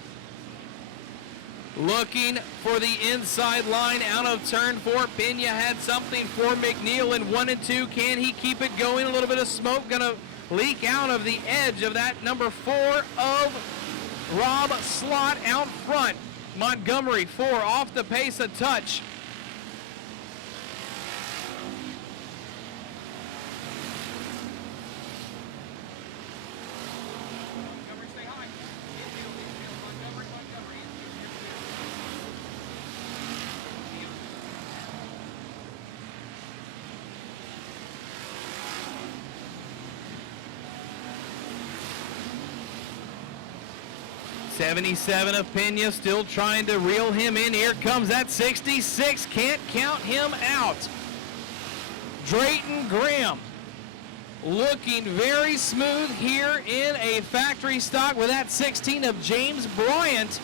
Looking for the inside line out of turn 4. Pena had something for McNeil in 1 and 2. Can he keep it going? A little bit of smoke gonna leak out of the edge of that number 4 of Rob Slot out front. Montgomery 4 off the pace a touch. Montgomery, stay high. Montgomery. 77 of Pena still trying to reel him in. Here comes that 66. Can't count him out. Drayton Graham looking very smooth here in a factory stock with that 16 of James Bryant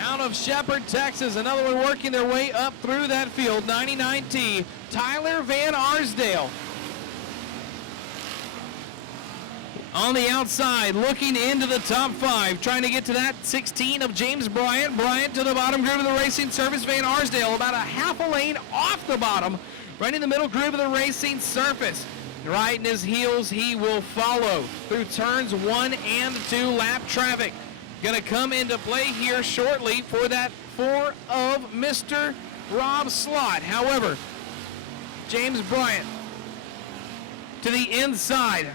out of Shepherd, Texas. Another one working their way up through that field. 99T, Tyler Van Arsdale. On the outside, looking into the top 5, trying to get to that 16 of James Bryant. Bryant to the bottom groove of the racing surface. Van Arsdale about a half a lane off the bottom, right in the middle groove of the racing surface. Right in his heels, he will follow through turns 1 and 2. Lap traffic going to come into play here shortly for that 4 of Mr. Rob Slot. However, James Bryant to the inside.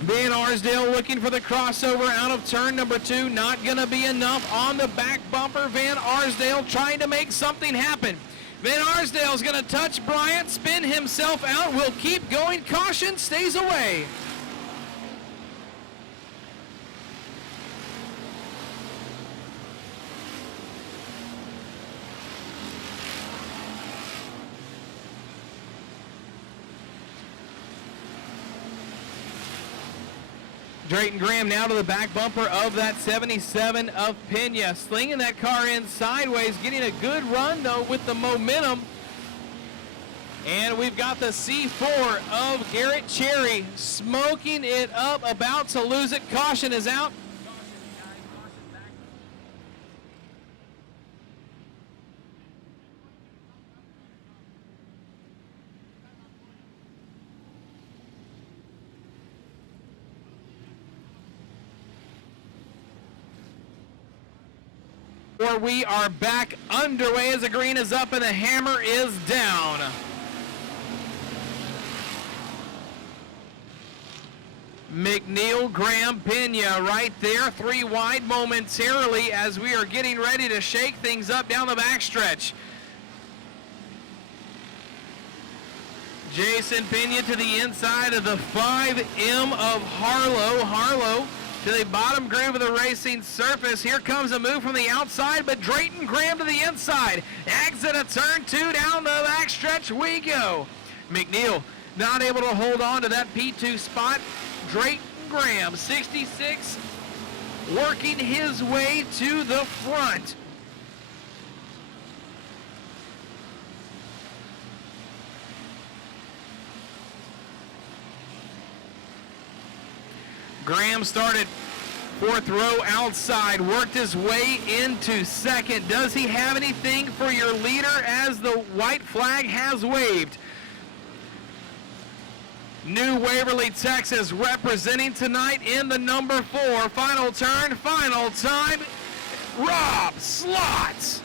Van Arsdale looking for the crossover out of turn number 2. Not going to be enough on the back bumper. Van Arsdale trying to make something happen. Van Arsdale's going to touch Bryant, spin himself out, will keep going. Caution, stays away. Drayton Graham now to the back bumper of that 77 of Pena. Slinging that car in sideways, getting a good run, though, with the momentum. And we've got the C4 of Garrett Cherry smoking it up, about to lose it. Caution is out. We are back underway as the green is up and the hammer is down. McNeil, Graham, Pena right there, 3 wide momentarily as we are getting ready to shake things up down the backstretch. Jason Pena to the inside of the 5M of Harlow. Harlow to the bottom groove of the racing surface. Here comes a move from the outside, but Drayton Graham to the inside. Exit of turn 2, down the backstretch we go. McNeil not able to hold on to that P2 spot. Drayton Graham, 66, working his way to the front. Graham started 4th row outside, worked his way into 2nd. Does he have anything for your leader as the white flag has waved? New Waverly, Texas, representing tonight in the number 4. Final turn, final time, Rob Slotts.